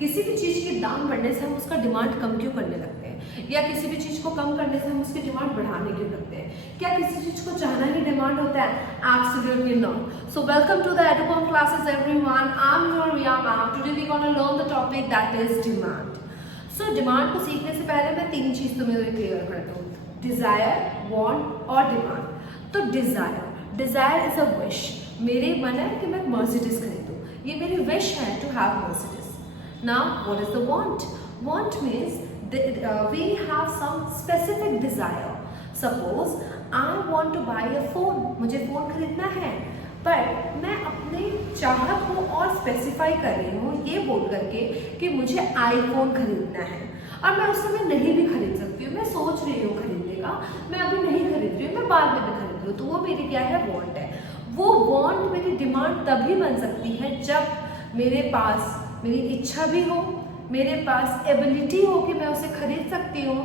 किसी भी चीज़ के दाम बढ़ने से हम उसका डिमांड कम क्यों करने लगते हैं, या किसी भी चीज़ को कम करने से हम उसकी डिमांड बढ़ाने क्यों लगते हैं? क्या किसी चीज़ को चाहना ही डिमांड होता है? Absolutely not. So welcome to the EduCom classes everyone. I'm your Riya ma'am. Today we're going to learn the topic that is demand. So demand को सीखने से पहले मैं 3 चीज़ तुम्हें क्लियर करता हूँ, डिज़ायर, वांट और डिमांड। तो डिज़ायर इज अ विश। मेरे मन है कि मैं मर्सिडीज खरीदूँ, ये मेरी विश है to have Mercedes. Now what is the want? Want means we have some specific desire. Suppose I want to buy a phone. मुझे फ़ोन खरीदना है, पर मैं अपने चाहत को और स्पेसिफाई कर रही हूँ ये बोल करके कि मुझे आईफोन खरीदना है, और मैं उस समय नहीं भी खरीद सकती हूँ। मैं सोच रही हूँ खरीदने का, मैं अभी नहीं खरीद रही हूँ, मैं बाद में भी खरीद रही हूँ। तो वो मेरी क्या है? वॉन्ट है। वो वॉन्ट मेरी डिमांड तभी बन सकती है जब मेरे पास मेरी इच्छा भी हो, मेरे पास एबिलिटी हो कि मैं उसे खरीद सकती हूँ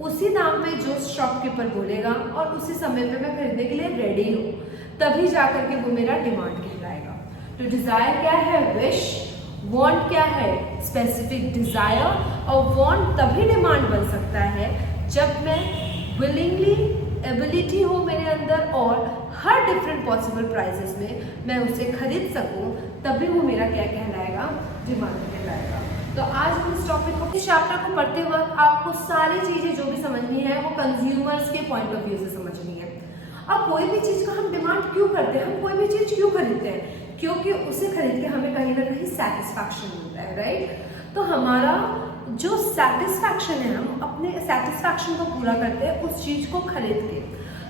उसी दाम पे जो शॉपकीपर बोलेगा, और उसी समय पे मैं खरीदने के लिए रेडी हूँ, तभी जाकर के वो मेरा डिमांड कहलाएगा। तो डिज़ायर क्या है? विश। वांट क्या है? Specific desire. और वांट तभी डिमांड बन सकता है जब मैं विलिंगली, एबिलिटी हो मेरे अंदर और हर डिफरेंट पॉसिबल प्राइसेस में मैं उसे खरीद सकूं, तभी वो मेरा क्या कहलाएगा? डिमांड कहलाएगा। तो आज हम इस टॉपिक को, इस चैप्टर को पढ़ते वक्त आपको सारी चीज़ें जो भी समझनी है वो कंज्यूमर्स के पॉइंट ऑफ व्यू से समझनी है। अब कोई भी चीज़ का हम डिमांड क्यों करते हैं, हम कोई भी चीज़ क्यों खरीदते हैं? क्योंकि उसे खरीद के हमें कहीं ना कहीं सेटिस्फैक्शन मिलता है, राइट? तो हमारा जो सेटिस्फैक्शन है, हम अपने सेटिस्फैक्शन को पूरा करते हैं उस चीज़ को खरीद के।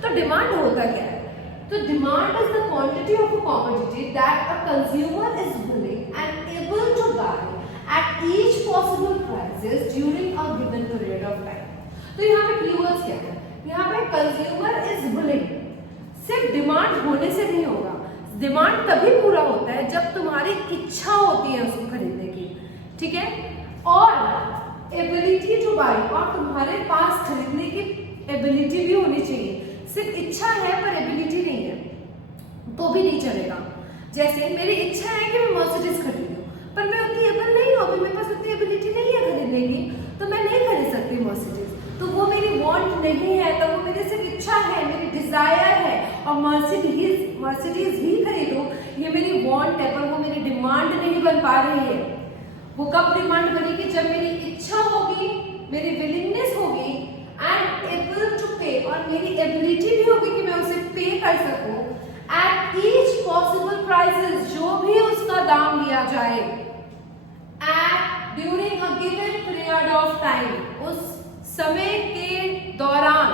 तो डिमांड होता क्या है? तो demand is the quantity of a commodity that a consumer is willing and able to buy at each possible prices during a given period of time. तो यहाँ पे कीवर्ड्स क्या है? यहाँ पे कंज्यूमर इज विलिंग सिर्फ डिमांड होने से नहीं होगा। डिमांड तभी पूरा होता है जब तुम्हारी इच्छा होती है उसको खरीदने की, ठीक है? और एबिलिटी टू बाय, और तुम्हारे पास खरीदने की एबिलिटी भी होनी चाहिए। सिर्फ इच्छा है पर एबिलिटी नहीं है तो भी नहीं चलेगा। जैसे मेरी इच्छा है कि मैं मर्सिडीज खरीदूं, पर मैं उतनी एबल नहीं हूँ, अभी मेरे पास उतनी एबिलिटी नहीं है खरीदने की, तो मैं नहीं खरीद सकती मर्सिडीज। तो वो मेरी वांट नहीं है, तो वो मेरी सिर्फ इच्छा है, मेरी डिजायर है, और मर्सिडीज ही खरीदूं ये मेरी वांट है, पर वो मेरी डिमांड नहीं बन पा रही है। वो कब डिमांड बनेगी? जब मेरी इच्छा होगी, मेरी विलिंगनेस होगी एंड एबल टू पे, और मेरी एबिलिटी भी होगी कि मैं उसे पे कर सकूं एट ईच पॉसिबल प्राइसेस, जो भी उसका दाम लिया जाए, at during a given period of time, उस समय के दौरान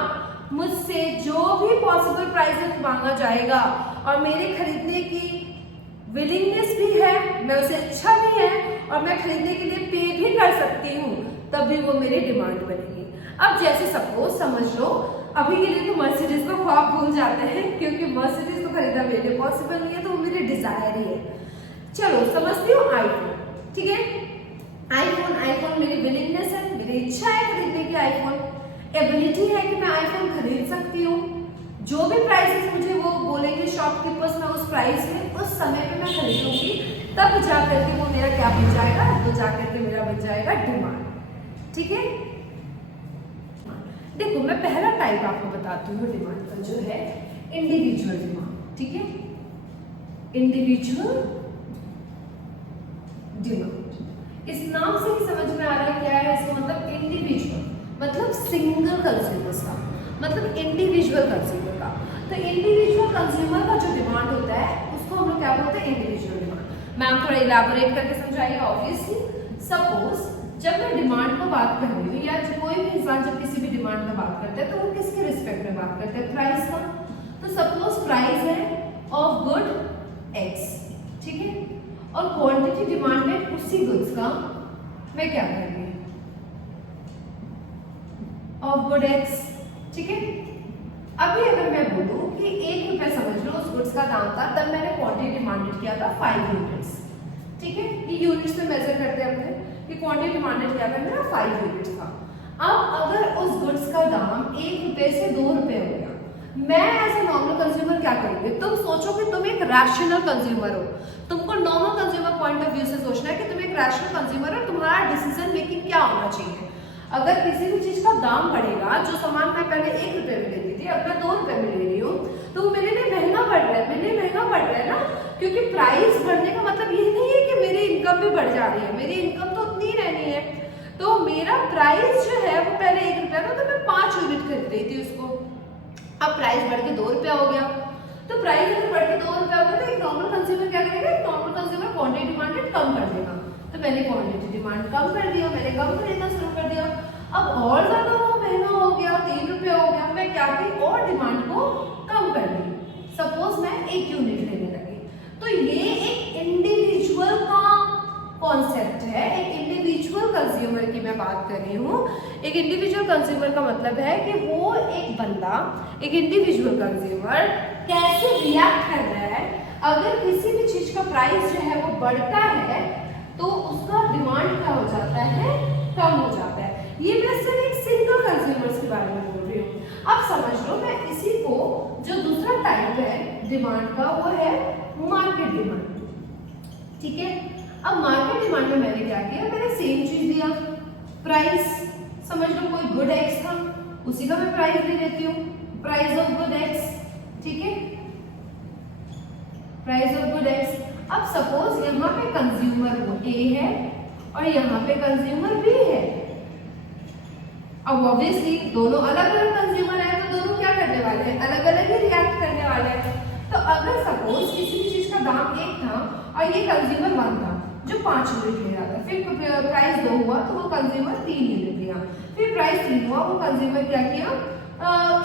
मुझसे जो भी पॉसिबल प्राइसेस मांगा जाएगा और मेरे खरीदने की विलिंगनेस भी है, मैं उसे इच्छा भी है और मैं खरीदने के लिए पे भी कर सकती हूँ, तभी वो मेरी डिमांड बनेगी। अब जैसे सपोज समझ लो, अभी के लिए तो मर्सिडीज को ख्वाब भूल जाते हैं क्योंकि मर्सिडीज को खरीदना मेरे लिए पॉसिबल नहीं है, तो वो मेरी डिजायर ही है। चलो समझती हूँ आईफोन, ठीक है? आईफोन मेरी विलिंगनेस है, मेरी इच्छा है खरीदने की आईफोन, एबिलिटी है कि मैं आईफोन खरीद सकती हूँ, जो भी प्राइसेस मुझे वो बोलेंगे शॉपकीपर्स, मैं उस प्राइस में उस समय पे मैं खरीदूंगी, तब जाकर के वो मेरा क्या बन जाएगा? तो जाकर के मेरा बन जाएगा डिमांड, ठीक है? देखो मैं पहला टाइप आपको बताती हूँ डिमांड का, जो है इंडिविजुअल डिमांड, ठीक है? इंडिविजुअल डिमांड, इस नाम से ही समझ में आ रहा है क्या है इसका मतलब? इंडिविजुअल मतलब सिंगल कंज्यूमर का, मतलब इंडिविजुअल कंज्यूमर का। तो इंडिविजुअल कंज्यूमर का जो डिमांड होता है उसको हम लोग क्या बोलते हैं? Individual demand. मैम थोड़ा इलैबोरेट करके समझाइएगा। ऑब्वियसली सपोज जब मैं डिमांड को बात कर रही हूँ, या कोई भी इंसान जब किसी भी डिमांड में बात करता है तो वो किसके रिस्पेक्ट में बात करते हैं? प्राइस का। तो सपोज प्राइस है ऑफ गुड एक्स, ठीक है? और क्वांटिटी डिमांड है उसी गुड्स का, मैं क्या करूंगी? ऑफ गुड एक्स, ठीक है? अभी अगर मैं बोलूं कि 1 रुपए समझ लो उस गुड्स का दाम था, तब मैंने क्वांटिटी डिमांडेड किया था 5 यूनिट्स, ठीक है? ये यूनिट्स में मेजर करते हैं अपने कि क्वांटिटी डिमांडेड क्या था मेरा? 5 यूनिट्स था। अब अगर उस गुड्स का दाम 1 रुपए से 2 रुपए हो गया, मैं एज ए नॉर्मल कंज्यूमर क्या करूंगी? तुम सोचो कि तुम एक रैशनल कंज्यूमर हो, तुमको normal consumer point of view से सोचना है कि तुम एक रैशनल कंज्यूमर हो, तुम्हारा डिसीजन मेकिंग क्या होना चाहिए। अगर किसी भी चीज का दाम बढ़ेगा, जो सामान मैं पहले 1 रुपए में लेती थी अब मैं 2 रुपए में ले रही हूँ, तो वो मेरे लिए महंगा पड़ रहा है, मेरे लिए महंगा पड़ रहा है ना, क्योंकि प्राइस बढ़ने का मतलब ये नहीं है कि मेरी इनकम भी बढ़ जा रही है, मेरी इनकम तो उतनी ही रहनी है। तो मेरा प्राइस जो है वो पहले 1 रुपया था, तो मैं 5 यूनिट खरीद रही थी उसको, अब प्राइस बढ़ के 2 रुपया हो गया। तो प्राइस अगर बढ़ के 2 रुपया हो गया तो एक नॉर्मल कंज्यूमर क्या करेगा, एक नॉर्मल कंज्यूमर क्वांटिटी डिमांडेड कम कर देगा। तो मैंने क्वांटिटी डिमांड कम कर दिया, मैंने कम खरीदना शुरू कर दिया। अब और ज्यादा वो महंगा हो गया, 3 रुपया हो गया, मैं क्या की और डिमांड को कम कर दी। सपोज मैं 1 यूनिट लेने लगी, तो ये एक इंडिविजुअल का कॉन्सेप्ट है, एक इंडिविजुअल कंज्यूमर की मैं बात कर रही हूँ। एक इंडिविजुअल कंज्यूमर का मतलब है कि वो एक बंदा, एक इंडिविजुअल कंज्यूमर कैसे रिएक्ट कर रहा है अगर किसी भी चीज का प्राइस जो है वो बढ़ता है तो उसका डिमांड क्या हो जाता है, कम हो जाता है। ये मैं सिर्फ एक सिंगल कंज्यूमर्स के बारे में बोल रही हूँ। अब समझ लो मैं इसी को, जो दूसरा टाइप है डिमांड का वो है मार्केट डिमांड, ठीक है। अब मार्केट डिमांड में मैंने क्या किया, मैंने सेम चीज दिया, प्राइस, समझ लो कोई गुड एक्स था, उसी का मैं प्राइस ले लेती हूँ, प्राइस ऑफ गुड एक्स, ठीक है, प्राइस ऑफ गुड एक्स। अब सपोज यहाँ पे कंज्यूमर ए है और यहाँ पे कंज्यूमर बी है। अब ऑब्वियसली दोनों अलग अलग कंज्यूमर है, तो दोनों क्या करने वाले हैं, अलग अलग ही रिएक्ट करने वाले हैं। तो अगर सपोज किसी भी चीज का दाम 1 था और ये कंज्यूमर 1 था जो 5 यूनिट ले रहा था, फिर प्राइस 2 हुआ तो वो कंज्यूमर 3 यूनिट लिया, फिर प्राइस 3 हुआ, वो कंज्यूमर क्या किया,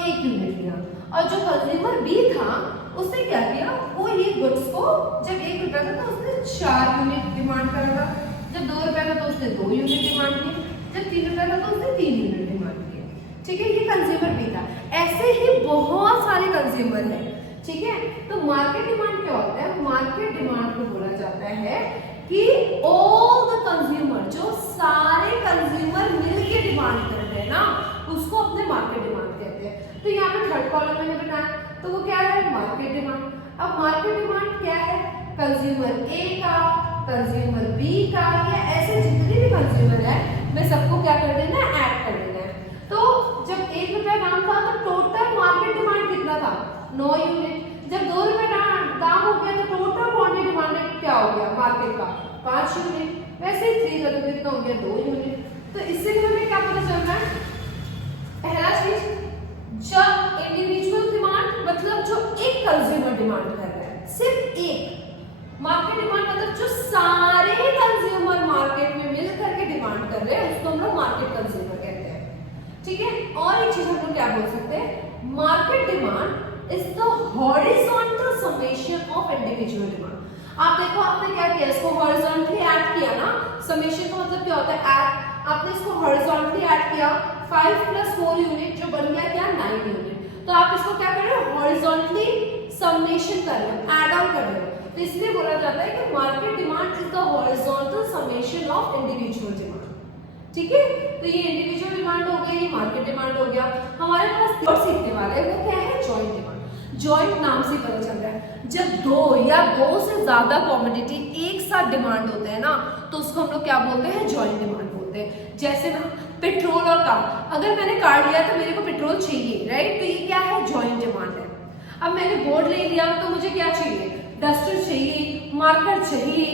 1 यूनिट लिया। और जो कंज्यूमर बी था उसने क्या किया, वो ये गुड्स को जब 1 रुपया था तो उसने 4 यूनिट डिमांड करा था, जब 2 रुपया था तो उसने 2 यूनिट डिमांड की, जब 3 रुपया था तो उसने 3 यूनिट डिमांड की, ठीक है। ये कंज्यूमर बी था। ऐसे ही बहुत सारे कंज्यूमर हैं, ठीक है। तो मार्केट डिमांड क्या होता है, मार्केट डिमांड को बोला जाता है कि ऑल द कंज्यूमर, जो सारे कंज्यूमर मिलके डिमांड कर रहे हैं ना, उसको अपने मार्केट डिमांड कहते हैं। तो यहाँ पे थर्ड कॉलम मैंने बनाया, तो वो क्या है, मार्केट डिमांड। अब मार्केट डिमांड क्या है, कंज्यूमर ए का, कंज्यूमर बी का, या ऐसे जितने भी कंज्यूमर है मैं सबको क्या कर देना है, ऐड कर देना है। तो जब 1 रुपया दाम था तो टोटल मार्केट डिमांड कितना था, 9 यूनिट। जब 2 रुपये दाम हो गया तो टोटल क्वांटिटी डिमांड क्या हो गया मार्केट का, 5 यूनिट। वैसे ही 3 का तो कितना हो गया, 2 यूनिट। तो इससे हमें क्या पता चल रहा है, पहला चीज, जब इंडिविजुअल डिमांड मतलब जो एक कंज्यूमर डिमांड कर रहा है, सिर्फ एक, मार्केट डिमांड मतलब जो सारे कंज्यूमर मार्केट में मिल करके डिमांड कर रहे हैं, उसको हम लोग मार्केट कंज्यूमर कहते हैं, ठीक है। और एक चीज हम लोग क्या बोल सकते हैं, market demand is the horizontal summation of individual demand. आप देखो आपने क्या किया, इसको हॉरिजॉन्टली ऐड किया ना, समेशन का मतलब क्या होता है, ऐड। आपने इसको हॉरिजॉन्टली ऐड किया, 5 + 4 यूनिट जो बन गया क्या, 9 यूनिट। तो आप इसको क्या कर रहे हो, हॉरिजॉन्टली समेशन कर रहे हो, ऐड ऑन कर रहे हो। तो इसलिए बोला जाता है कि market demand is the horizontal summation of individual demand, ठीक है। तो ये इंडिविजुअल डिमांड हो गई, ये मार्केट डिमांड हो गया। हमारे पास थर्ड सीखने वाले हैं, वो क्या है, जॉइंट डिमांड। जॉइंट नाम से पता चल रहा है, जब 2 या 2 से ज्यादा कमोडिटी एक साथ डिमांड होते हैं ना, तो उसको हम लोग क्या बोलते हैं, जॉइंट डिमांड बोलते हैं। जैसे ना पेट्रोल और कार, अगर मैंने कार लिया तो मेरे को पेट्रोल चाहिए, राइट, तो ये क्या है, जॉइंट डिमांड है। अब मैंने बोर्ड ले लिया तो मुझे क्या चाहिए, डस्टर चाहिए, मार्कर चाहिए,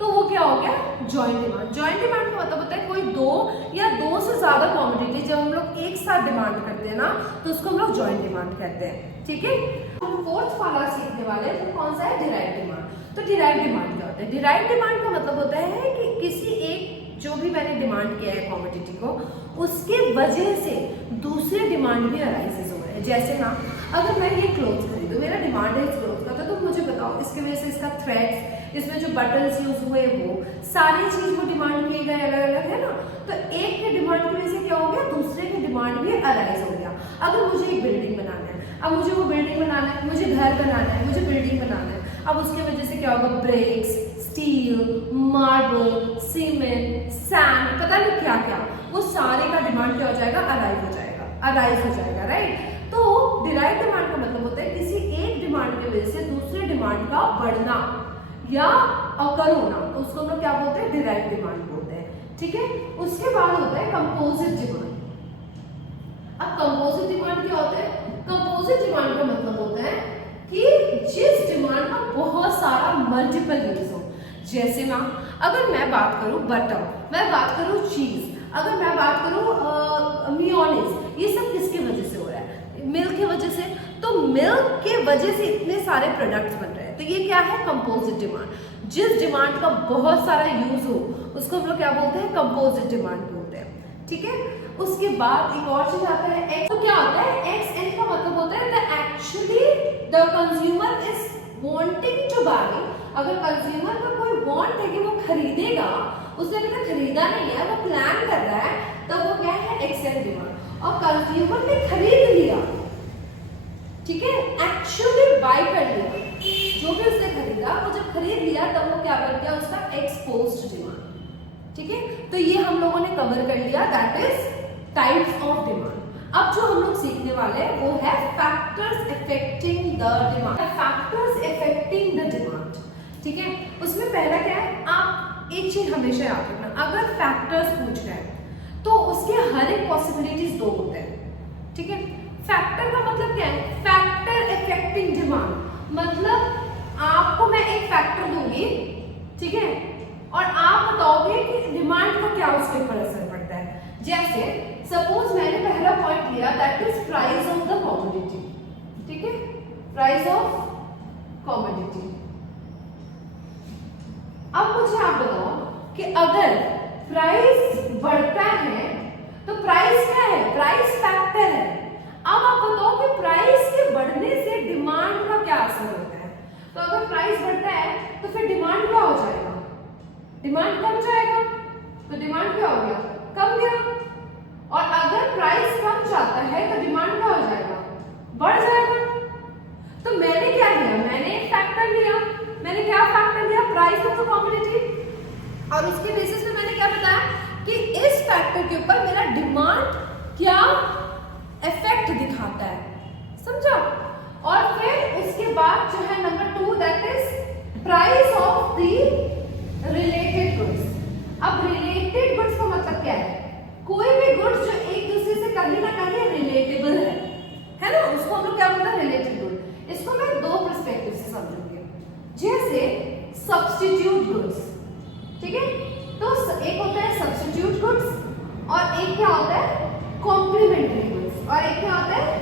तो वो क्या हो गया, जॉइंट डिमांड। जॉइंट डिमांड का मतलब होता है कोई 2 या 2 से ज्यादा कमोडिटी जब हम लोग एक साथ डिमांड करते हैं ना, तो उसको हम लोग जॉइंट डिमांड कहते हैं, ठीक है। हम फोर्थ वाला सीखने वाले हैं, तो कौन सा है, डिराइव डिमांड। तो डिराइव डिमांड क्या होता है, डिराइव डिमांड का मतलब होता है कि किसी एक, जो भी मैंने डिमांड किया है कमोडिटी को, उसके वजह से दूसरे डिमांड भी अराइजेस हो रहे हैं। जैसे ना, अगर मैं ये क्लोथ खरीदूं, मेरा डिमांड है इस क्लोथ का, तो तुम मुझे बताओ इसके वजह से इसका थ्रेड्स, इसमें जो बटन्स यूज हुए, वो सारी चीज वो डिमांड किए गए अलग अलग है ना, तो एक के डिमांड की वजह से क्या हो गया, दूसरे के डिमांड भी अराइज हो गया। अगर मुझे एक बिल्डिंग बनाना है, अब मुझे वो बिल्डिंग बनाना है, मुझे घर बनाना है, मुझे बिल्डिंग बनाना है, अब उसके वजह से क्या होगा, bricks, steel, marble, cement, sand, पता नहीं क्या क्या, वो सारे का डिमांड क्या हो जाएगा, अराइज हो जाएगा, राइट। तो डिराइव डिमांड का मतलब होता है किसी एक डिमांड की वजह से दूसरे डिमांड का बढ़ना या अकर होना, तो उसको हम लोग क्या बोलते हैं, डिराइव डिमांड बोलते हैं। ठीक है, उसके बाद होता है कंपोजिट डिमांड। अब कंपोजिट डिमांड क्या होता है? कंपोजिट डिमांड का मतलब होता है कि जिस डिमांड का बहुत सारा मल्टीपल यूज हो। जैसे ना अगर मैं बात करूं बटर, मैं बात करूं चीज, अगर मैं बात करूं मियोनीज, ये सब किसकी वजह से हो रहा है? मिल्क की वजह से। तो मिल्क के वजह से इतने सारे प्रोडक्ट्स बन रहे हैं, तो ये क्या है? Composite demand. जिस डिमांड का बहुत सारा यूज हो उसको हम लोग क्या बोलते हैं? कंपोजिट डिमांड बोलते हैं। ठीक है, उसके बाद एक और चीज आता है एक्स। तो क्या होता है? एक्स एन का मतलब होता है the actually the consumer is wanting to buy. अगर कंज्यूमर का कोई वांट है कि वो खरीदेगा, उसने अभी तक खरीदा नहीं है, वो प्लान कर रहा है, तो वो क्या है? Xn demand. और कंज्यूमर ने खरीद लिया, ठीक है, एक्चुअली बाय कर लिया, जो भी उसने खरीदा, वो जब खरीद लिया तब वो क्या बन गया? उसका एक्सपोज्ड डिमांड। ठीक है, तो ये हम लोगों ने कवर कर लिया, that is types of demand. अब जो हम लोग सीखने वाले हैं वो है factors affecting the demand. Factors affecting the demand, ठीक है, उसमें पहला क्या है? आप एक चीज हमेशा याद रखना, अगर फैक्टर्स पूछ रहे हैं तो उसके हर एक पॉसिबिलिटीज दो होते हैं। ठीक है, फैक्टर का मतलब क्या है? फैक्टर अफेक्टिंग डिमांड मतलब आपको मैं एक फैक्टर दूंगी, ठीक है, और आप बताओगे कि डिमांड का क्या उसके ऊपर असर पड़ता है। जैसे सपोज मैंने पहला पॉइंट लिया, that is price of the commodity. ठीक है, प्राइस ऑफ कमोडिटी। अब मुझे आप बताओ कि अगर प्राइस बढ़ता है तो प्राइस क्या है? प्राइस फैक्टर है। अब आप बताओ कि प्राइस के बढ़ने से डिमांड का क्या असर होता है। तो अगर प्राइस बढ़ता है तो फिर डिमांड क्या हो जाएगा? डिमांड कम जाएगा, तो डिमांड क्या हो गया? कम गया। और अगर प्राइस कम जाता है तो डिमांड क्या हो जाएगा? बढ़ जाएगा। तो मैंने क्या लिया? मैंने एक फैक्टर लिया। मैंने क्या फैक्टर लिया? Price of the commodity. और उसके बेसिस पे मैंने क्या बताया कि इस फैक्टर के ऊपर मेरा डिमांड क्या इफेक्ट दिखाता है, समझा? और फिर उसके बाद जो है number 2, that is price of the related goods. अब रिलेटेड गुड्स का मतलब क्या है? कोई भी गुड्स जो एक दूसरे से कहीं ना कहीं रिलेटेबल है ना, उसको हम लोग क्या बोलते हैं? Related good. इसको मैं दो पर्सपेक्टिव से समझूंगी। जैसे सब्स्टिट्यूट गुड्स, ठीक है, तो एक होता है सब्स्टिट्यूट गुड्स और एक क्या होता है? Complementary goods. और एक क्या होता है?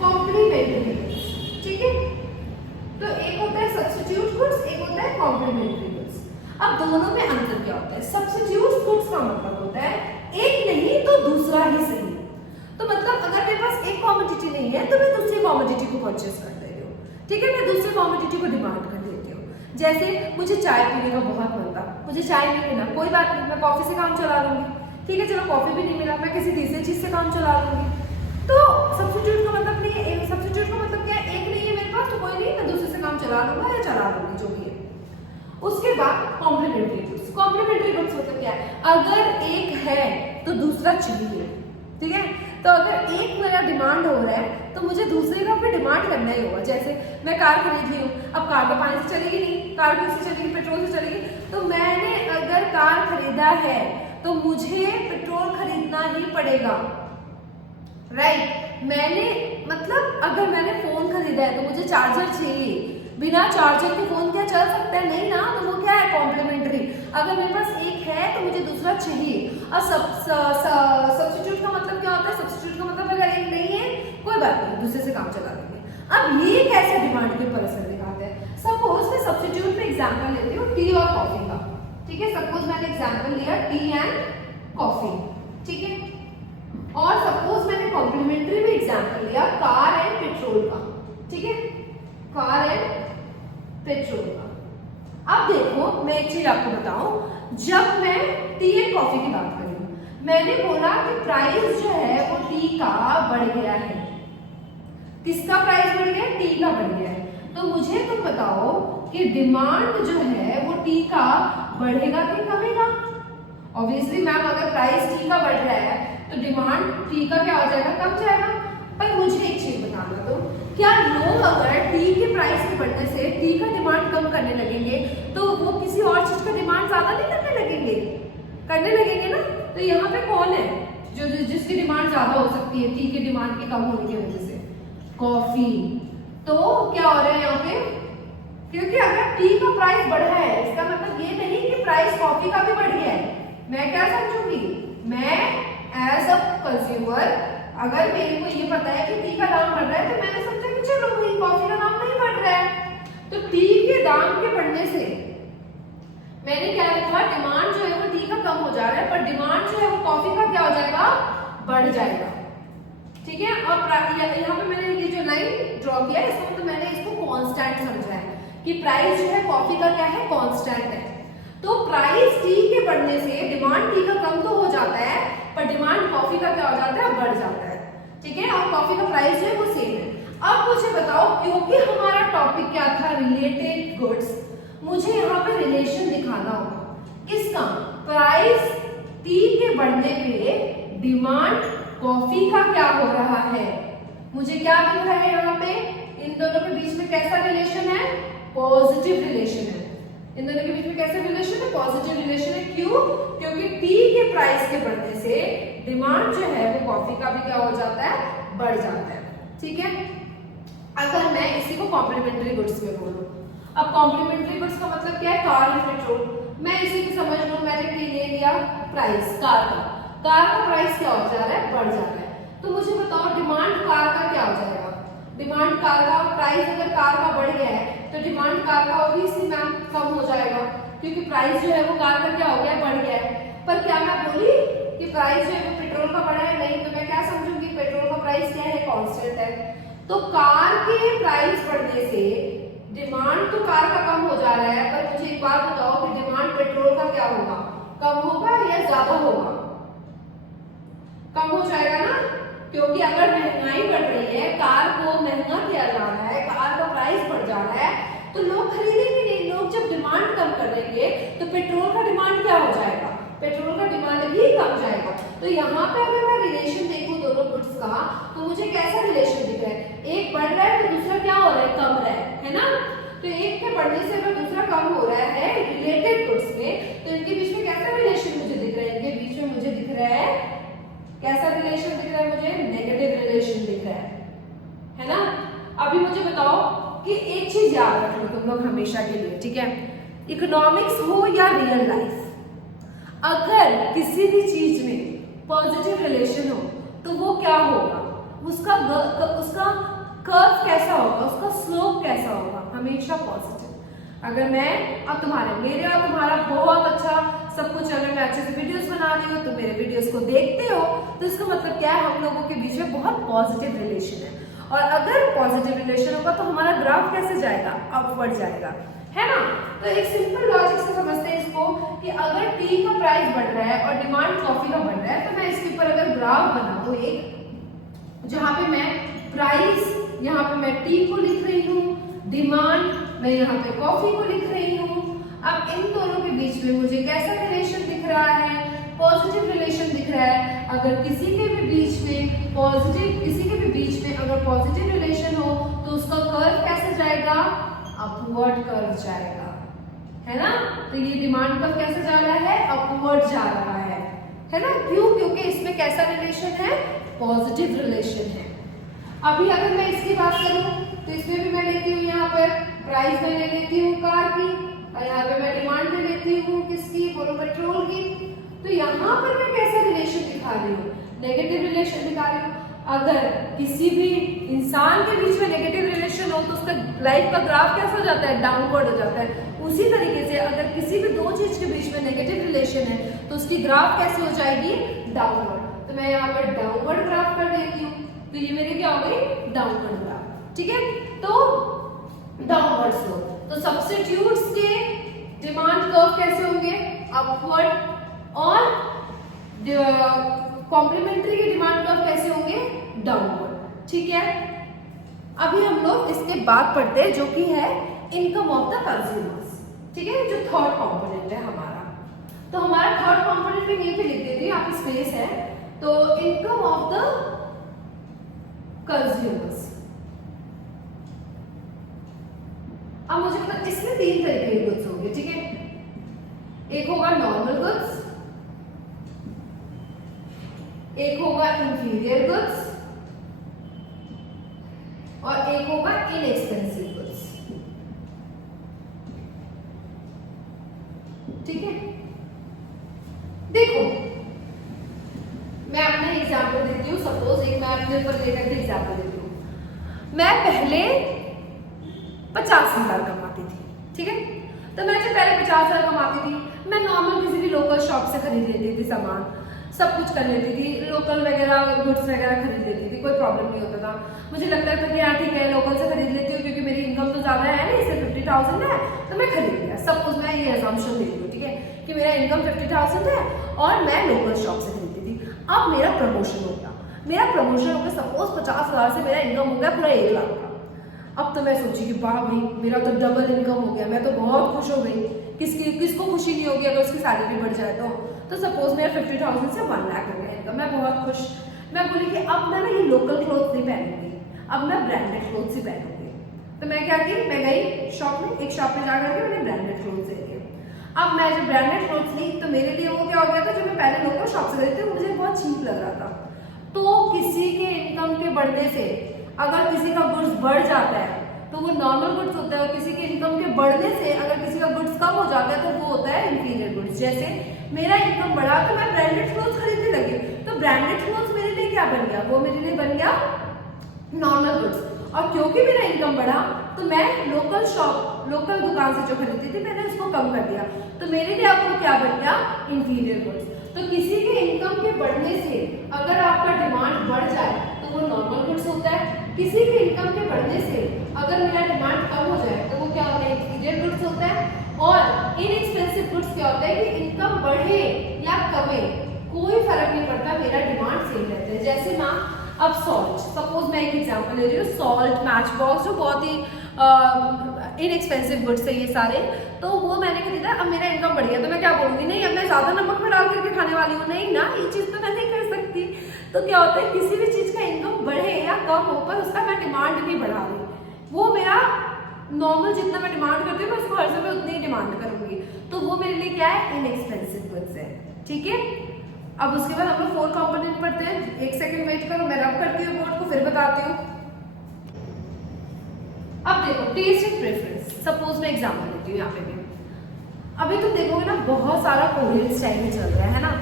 Complementary goods. ठीक है, तो एक होता है सब्स्टिट्यूट गुड्स, एक होता है कॉम्प्लीमेंट्री गुड्स। अब दोनों में अंतर क्या होता है? सब्स्टिट्यूट गुड्स का मतलब होता है एक नहीं तो दूसरा ही सही। तो मतलब अगर मेरे पास एक कमोडिटी नहीं है तो मैं दूसरी कमोडिटी को परचेस कर दे रही हूँ। ठीक है, मैं दूसरी कमोडिटी को डिमांड कर देती हूँ। जैसे मुझे चाय पीने का बहुत मन था, मुझे चाय नहीं पीना, कोई बात नहीं, मैं कॉफी से काम चला लूंगी। ठीक है, चलो कॉफी भी नहीं मिला, मैं किसी तीसरी चीज से काम चला लूंगी। तो सब्स्टिट्यूट का मतलब नहीं है, सब्स्टिट्यूट का मतलब क्या है? एक नहीं है मेरे पास तो कोई नहीं, मैं दूसरे से काम चला लूंगा या चला लूंगी, जो भी है। उसके बाद कॉम्प्लीमेंट्री गुड्स। कॉम्प्लीमेंट्री गुड्स मतलब क्या है? अगर एक है तो दूसरा चाहिए। ठीक है, तो अगर एक मेरा डिमांड हो रहा है तो मुझे दूसरे का भी डिमांड करना ही होगा। जैसे मैं कार खरीद ली हूँ, अब कार तो पानी से चलेगी नहीं, कार किससे चलेगी? पेट्रोल से चलेगी। तो मैंने अगर कार खरीदा है तो मुझे पेट्रोल खरीदना ही पड़ेगा, राइट? मैंने मतलब अगर मैंने फोन खरीदा है तो मुझे चार्जर चाहिए, बिना चार्जर के फोन क्या चल सकता है? नहीं ना, तो वो क्या है? कॉम्प्लीमेंट्री। अगर मेरे पास एक है तो मुझे दूसरा चाहिए। और सब्स्टिट्यूट का मतलब क्या होता है? सब्स्टिट्यूट का मतलब अगर एक नहीं है कोई बात नहीं, दूसरे से काम चला लेंगे। अब ये कैसे डिमांड के ऊपर असर दिखाते हैं? सपोज मैं सब्स्टिट्यूट में एग्जांपल लेती हूँ टी और कॉफी का। ठीक है, सपोज मैंने एग्जांपल लिया टी एंड कॉफी। ठीक है, और सपोज मैंने कॉम्प्लीमेंट्री में एग्जांपल लिया कार एंड पेट्रोल का। ठीक है, कार एंड पेट्रोल का। अब देखो मैं एक चीज आपको बताऊं, जब मैं टी एंड कॉफी की बात करी, मैंने बोला कि प्राइस जो है वो टी का बढ़ गया है। किसका प्राइस बढ़ गया? टी का बढ़ गया है। तो मुझे तुम बताओ कि डिमांड जो है वो टी का बढ़ेगा कि कमेगा? ऑब्वियसली मैम, अगर प्राइस टी का बढ़ रहा है तो डिमांड टी का क्या हो जाएगा? कम जाएगा। पर मुझे एक चीज बताना दो, क्या लोग अगर टी के प्राइस के बढ़ने से टी का डिमांड कम करने लगेंगे तो वो किसी और चीज का डिमांड ज्यादा नहीं करने लगेंगे? करने लगेंगे ना। तो यहाँ पे कौन है जो जिसकी डिमांड ज्यादा हो सकती है टी की डिमांड के कम होने की वजह से? कॉफी। तो क्या हो रहा है यहाँ पे, क्योंकि अगर टी का प्राइस बढ़ा है इसका मतलब ये नहीं कि प्राइस कॉफी का भी बढ़ गया है। मैं क्या समझूंगी, मैं एज अ कंज्यूमर अगर मेरे को ये पता है कि टी का दाम बढ़ रहा है तो मैंने सोचा कि चलो भाई कॉफी का दाम नहीं बढ़ रहा है, तो टी के दाम के बढ़ने से मैंने क्या लिखा, डिमांड जो है वो टी का कम हो जा रहा है पर डिमांड जो है वो कॉफी का क्या हो जाएगा, बढ़ जाएगा। ठीक है। और यहाँ पे मैंने ये जो लाइन ड्रॉ किया है इसको तो मैंने इसको कांस्टेंट समझा है कि प्राइस जो है कॉफी का क्या है, कांस्टेंट है। तो प्राइस टी के बढ़ने से डिमांड टी का कम तो हो जाता है पर डिमांड कॉफी का क्या हो जाता है, बढ़ जाता है। ठीक है। और कॉफी का प्राइस जो है वो सेम है। अब मुझे बताओ, क्योंकि हमारा टॉपिक क्या था, रिलेटेड गुड्स, मुझे यहाँ पे रिलेशन दिखाना होगा किसका, प्राइस टी के बढ़ने पे डिमांड कॉफी का क्या हो रहा है। मुझे क्या दिख रहा है यहाँ पे, इन दोनों के बीच में कैसा रिलेशन है, पॉजिटिव रिलेशन है। इन दोनों के बीच में कैसा रिलेशन है, पॉजिटिव रिलेशन है। क्यों? क्योंकि टी के प्राइस के बढ़ने से डिमांड जो है वो कॉफी का भी क्या हो जाता है, बढ़ जाता है। ठीक है। अगर मैं इसी को कॉम्प्लीमेंट्री गुड्स में बोलूं, अब कॉम्प्लीमेंट्री गुड्स का मतलब क्या है, कार या पेट्रोल। मैं इसी की समझ लूं, मैंने ले लिया प्राइस कार का प्राइस क्या हो जा रहा है, बढ़ जा रहा है। तो मुझे बताओ डिमांड कार का क्या हो जाएगा, डिमांड कार का प्राइस अगर कार का बढ़ गया है तो डिमांड कार का ऑब्वियसली मैम कम हो जाएगा क्योंकि प्राइस जो है वो कार का क्या हो गया, बढ़ गया है। पर क्या मैं बोली कि प्राइस जो है वो पेट्रोल का बढ़ा है, नहीं। तो मैं क्या समझूंगी, पेट्रोल का प्राइस क्या है, कांस्टेंट है। तो कार के प्राइस बढ़ने से डिमांड तो कार का कम हो जा रहा है, पर मुझे एक बात बताओ कि डिमांड पेट्रोल का क्या होगा, कम होगा या ज्यादा होगा, कम हो जाएगा ना। क्योंकि अगर महंगाई बढ़ रही है, कार को महंगा किया जा रहा है, कार का प्राइस बढ़ जा रहा है, तो लोग खरीदेंगे नहीं। लोग जब डिमांड कम कर देंगे तो पेट्रोल का डिमांड क्या हो जाएगा, पेट्रोल का डिमांड भी कम जाएगा। तो यहाँ पे अगर मैं रिलेशन देखूं दोनों गुड्स का, तो मुझे कैसा रिलेशन दिख रहा है, एक बढ़ रहा है तो दूसरा क्या हो रहा है, कम रहा है ना। तो एक के बढ़ने से अगर दूसरा कम हो रहा है रिलेटेड गुड्स में, तो इनके बीच में कैसा रिलेशन मुझे दिख रहा है, इनके बीच में मुझे दिख रहा है कैसा रिलेशन दिख रहा है, मुझे नेगेटिव रिलेशन दिख रहा है ना। अभी मुझे बताओ कि एक चीज याद रख लो तुम लोग हमेशा के लिए, ठीक है, इकोनॉमिक्स हो या रियल लाइफ, अगर किसी भी चीज में पॉजिटिव रिलेशन हो तो वो क्या होगा, उसका कर्व कैसा होगा, उसका स्लोप कैसा होगा, हमेशा पॉजिटिव। अगर मैं अब मेरे और तुम्हारा बहुत अच्छा सब कुछ, अगर मैं अच्छे से वीडियोस बना रही हूँ तो मेरे वीडियोस को देखते हो, तो इसका मतलब क्या है, हम लोगों के बीच में बहुत पॉजिटिव रिलेशन है। और अगर पॉजिटिव रिलेशन होगा तो हमारा ग्राफ कैसे जाएगा, अपवर्ड जाएगा, है ना। तो एक सिंपल लॉजिक से समझते हैं इसको कि अगर टी का प्राइस बढ़ रहा है और डिमांड कॉफी का बढ़ रहा है, तो मैं इसके ऊपर अगर ग्राफ बना दूं एक, जहां पे मैं प्राइस, यहाँ पे मैं टी को लिख रही हूँ, डिमांड मैं यहाँ पे कॉफी को लिख रही हूँ। अब इन दोनों के बीच में मुझे कैसा रिलेशन दिख रहा है, पॉजिटिव रिलेशन दिख रहा है। अगर किसी के भी बीच में अगर पॉजिटिव रिलेशन हो तो उसका कर्व कैसे जाएगा, अपवर्ड कर्व जाएगा, है ना। तो ये डिमांड कर्व कैसे जा रहा है, अपवर्ड जा रहा है ना। क्यों? क्योंकि इसमें कैसा रिलेशन है, पॉजिटिव रिलेशन है। अभी अगर मैं इसकी बात करूं तो इसमें भी मैं लेती हूँ यहाँ पर प्राइस में ले लेती हूँ कार की, और यहाँ पे मैं डिमांड में लेती हूँ किसकी, बोलो पेट्रोल की। तो यहाँ पर मैं कैसा रिलेशन दिखा रही हूँ, नेगेटिव रिलेशन दिखा रही हूँ। अगर किसी भी इंसान के बीच में नेगेटिव रिलेशन हो तो उसका लाइफ का ग्राफ कैसा हो जाता है, डाउनवर्ड हो जाता है। उसी तरीके से अगर किसी भी दो चीज के बीच में नेगेटिव रिलेशन है तो उसकी ग्राफ कैसे हो जाएगी, डाउनवर्ड। तो मैं यहाँ पर डाउनवर्ड ग्राफ कर देती हूँ, तो ये मेरी क्या हो गई, डाउनवर्ड ग्राफ। ठीक है, तो डाउनवर्ड स्लोप। तो सब्स्टिट्यूट्स के डिमांड कर्व कैसे होंगे, अपवर्ड, और कॉम्प्लीमेंट्री के डिमांड कर्व कैसे होंगे, डाउनवर्ड। ठीक है, अभी हम लोग इसके बाद पढ़ते हैं जो कि है इनकम ऑफ द कंज्यूमर्स। ठीक है, जो थर्ड कंपोनेंट है हमारा। तो हमारा थर्ड कंपोनेंट में यहीं पे लिख देती हूँ, यहाँ पे स्पेस है। तो इनकम ऑफ द कंज्यूमर्स। अब मुझे पता इसमें 3 तरीके के गुड्स होंगे, ठीक है। एक होगा नॉर्मल गुड्स, एक होगा इंफीरियर गुड्स और एक होगा इनएक्सपेंसिव गुड्स, ठीक है। देखो मैं अपना एग्जांपल देती हूँ, सपोज एक मैं अपने ऊपर लेकर के एग्जांपल देती हूँ। मैं पहले 50,000 कमाती थी, ठीक है। तो मैं जब पहले 50,000 कमाती थी, मैं नॉर्मल किसी भी लोकल शॉप से खरीद लेती थी सामान, सब कुछ कर लेती थी, लोकल वगैरह गुड्स वगैरह खरीद लेती थी, कोई प्रॉब्लम नहीं होता था। मुझे लगता था कि यार ठीक है लोकल से खरीद लेती हूँ क्योंकि मेरी इनकम तो ज्यादा है नहीं, सिर्फ 50,000 है, तो मैं खरीद लिया। सपोज मैं ये असम्पशन देती हूँ, ठीक है, कि मेरा इनकम 50,000 है और मैं लोकल शॉप से खरीदती थी। अब मेरा प्रमोशन हो गया, सपोज 50,000 से मेरा इनकम हो गया पूरा 1 लाख का। अब तो मैं सोची कि वाह भाई मेरा तो डबल इनकम हो गया, मैं तो बहुत खुश हो गई। किसको खुशी नहीं होगी अगर उसकी सैलरी बढ़ जाए तो सपोज मेरा 50,000 से 1 लाख हो गया इनकम, मैं बहुत खुश। मैं बोली कि अब मैं ना ये लोकल क्लोथ नहीं पहनूंगी, अब मैं ब्रांडेड क्लोथ ही पहनूंगी। तो मैं क्या की, मैं गई शॉप में, एक शॉप में जाकर के मैंने ब्रांडेड क्लोथ ले लिए। अब मैं जब ब्रांडेड क्लोथ ली तो मेरे लिए वो क्या हो गया था, जो मैं पहले लोकल शॉप से खरीदती थी मुझे बहुत चीप लग रहा था। तो किसी के इनकम के बढ़ने से अगर किसी का गुड्स बढ़ जाता है तो वो नॉर्मल गुड्स होता है, और किसी के इनकम के बढ़ने से अगर किसी का गुड्स कम हो जाता है तो वो होता है इंफीरियर गुड्स। जैसे मेरा इनकम बढ़ा तो मैं ब्रांडेड क्लोथ खरीदने लगी, तो ब्रांडेड क्लोथ मेरे लिए क्या बन गया, वो मेरे लिए बन गया नॉर्मल गुड्स। और क्योंकि मेरा इनकम बढ़ा तो मैं लोकल दुकान से जो खरीदती थी मैंने उसको कम कर दिया, तो मेरे लिए अब वो क्या बन गया, इंफीरियर गुड्स। तो किसी के इनकम के बढ़ने से अगर आपका डिमांड बढ़ जाए तो वो नॉर्मल गुड्स होता है, किसी के इनकम के बढ़ने से अगर मेरा डिमांड कम हो जाए तो वो क्या होता है, इंफीरियर गुड्स होता है। और इनएक्सपेंसिव गुड्स क्या होता है कि इनकम बढ़े या कमे कोई फर्क नहीं पड़ता, मेरा डिमांड सेम रहता है। जैसे ना अब सॉल्ट, सपोज मैं एक एग्जांपल ले रही हूँ, सॉल्ट, मैच बॉक्स जो बहुत ही इनएक्सपेंसिव गुड्स है ये सारे, तो वो मैंने खरीदा। अब मेरा इनकम बढ़ गया तो मैं क्या बोलूंगी, नहीं अब मैं ज्यादा नमक में डाल करके खाने वाली हूँ, नहीं ना, ये चीज तो मैं नहीं कर सकती। तो क्या होता है, किसी भी चीज का इनकम बढ़े या कम हो पर उसका मैं डिमांड नहीं बढ़ा रही, वो मेरा नॉर्मल जितना मैं डिमांड करती हूँ मैं उसको हर समय उतनी ही डिमांड करूंगी, तो वो मेरे लिए क्या है, इनएक्सपेंसिव गुड्स है, ठीक है। अब उसके बाद हम लोग 4 कंपोनेंट पढ़ते हैं। एक सेकंड वेट करो, मैं रब करती हूँ बोर्ड को फिर बताती हूँ। अब देखो टेस्ट एंड प्रेफरेंस, सपोज मैं एग्जांपल लेती हूँ यहाँ पे भी। अभी तुम देखोगे ना बहुत सारा कोरियन स्टाइल में चल रहा है ना,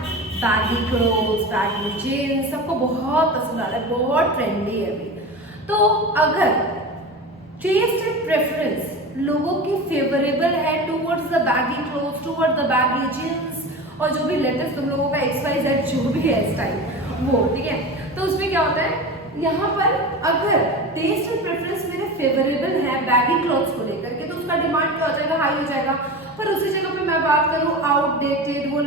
बैगी क्लोथ्स, बैगी जीन्स, सबको बहुत पसंद आ रहा है, बहुत ट्रेंडी है अभी। तो अगर टेस्ट एंड प्रेफरेंस लोगों की फेवरेबल है towards the baggy clothes, towards the baggy jeans और जो भी लेटेस्ट तुम लोगों का XYZ जो भी है स्टाइल वो, ठीक है, तो उसमें क्या होता है, यहाँ पर अगर टेस्ट एंड प्रेफरेंस मेरे फेवरेबल है बैगी क्लॉथ्स को लेकर के तो उसका डिमांड क्या हो जाएगा, हाई हो जाएगा। पर उसी जगह पे मैं बात करूँ आउटडेटेड, वो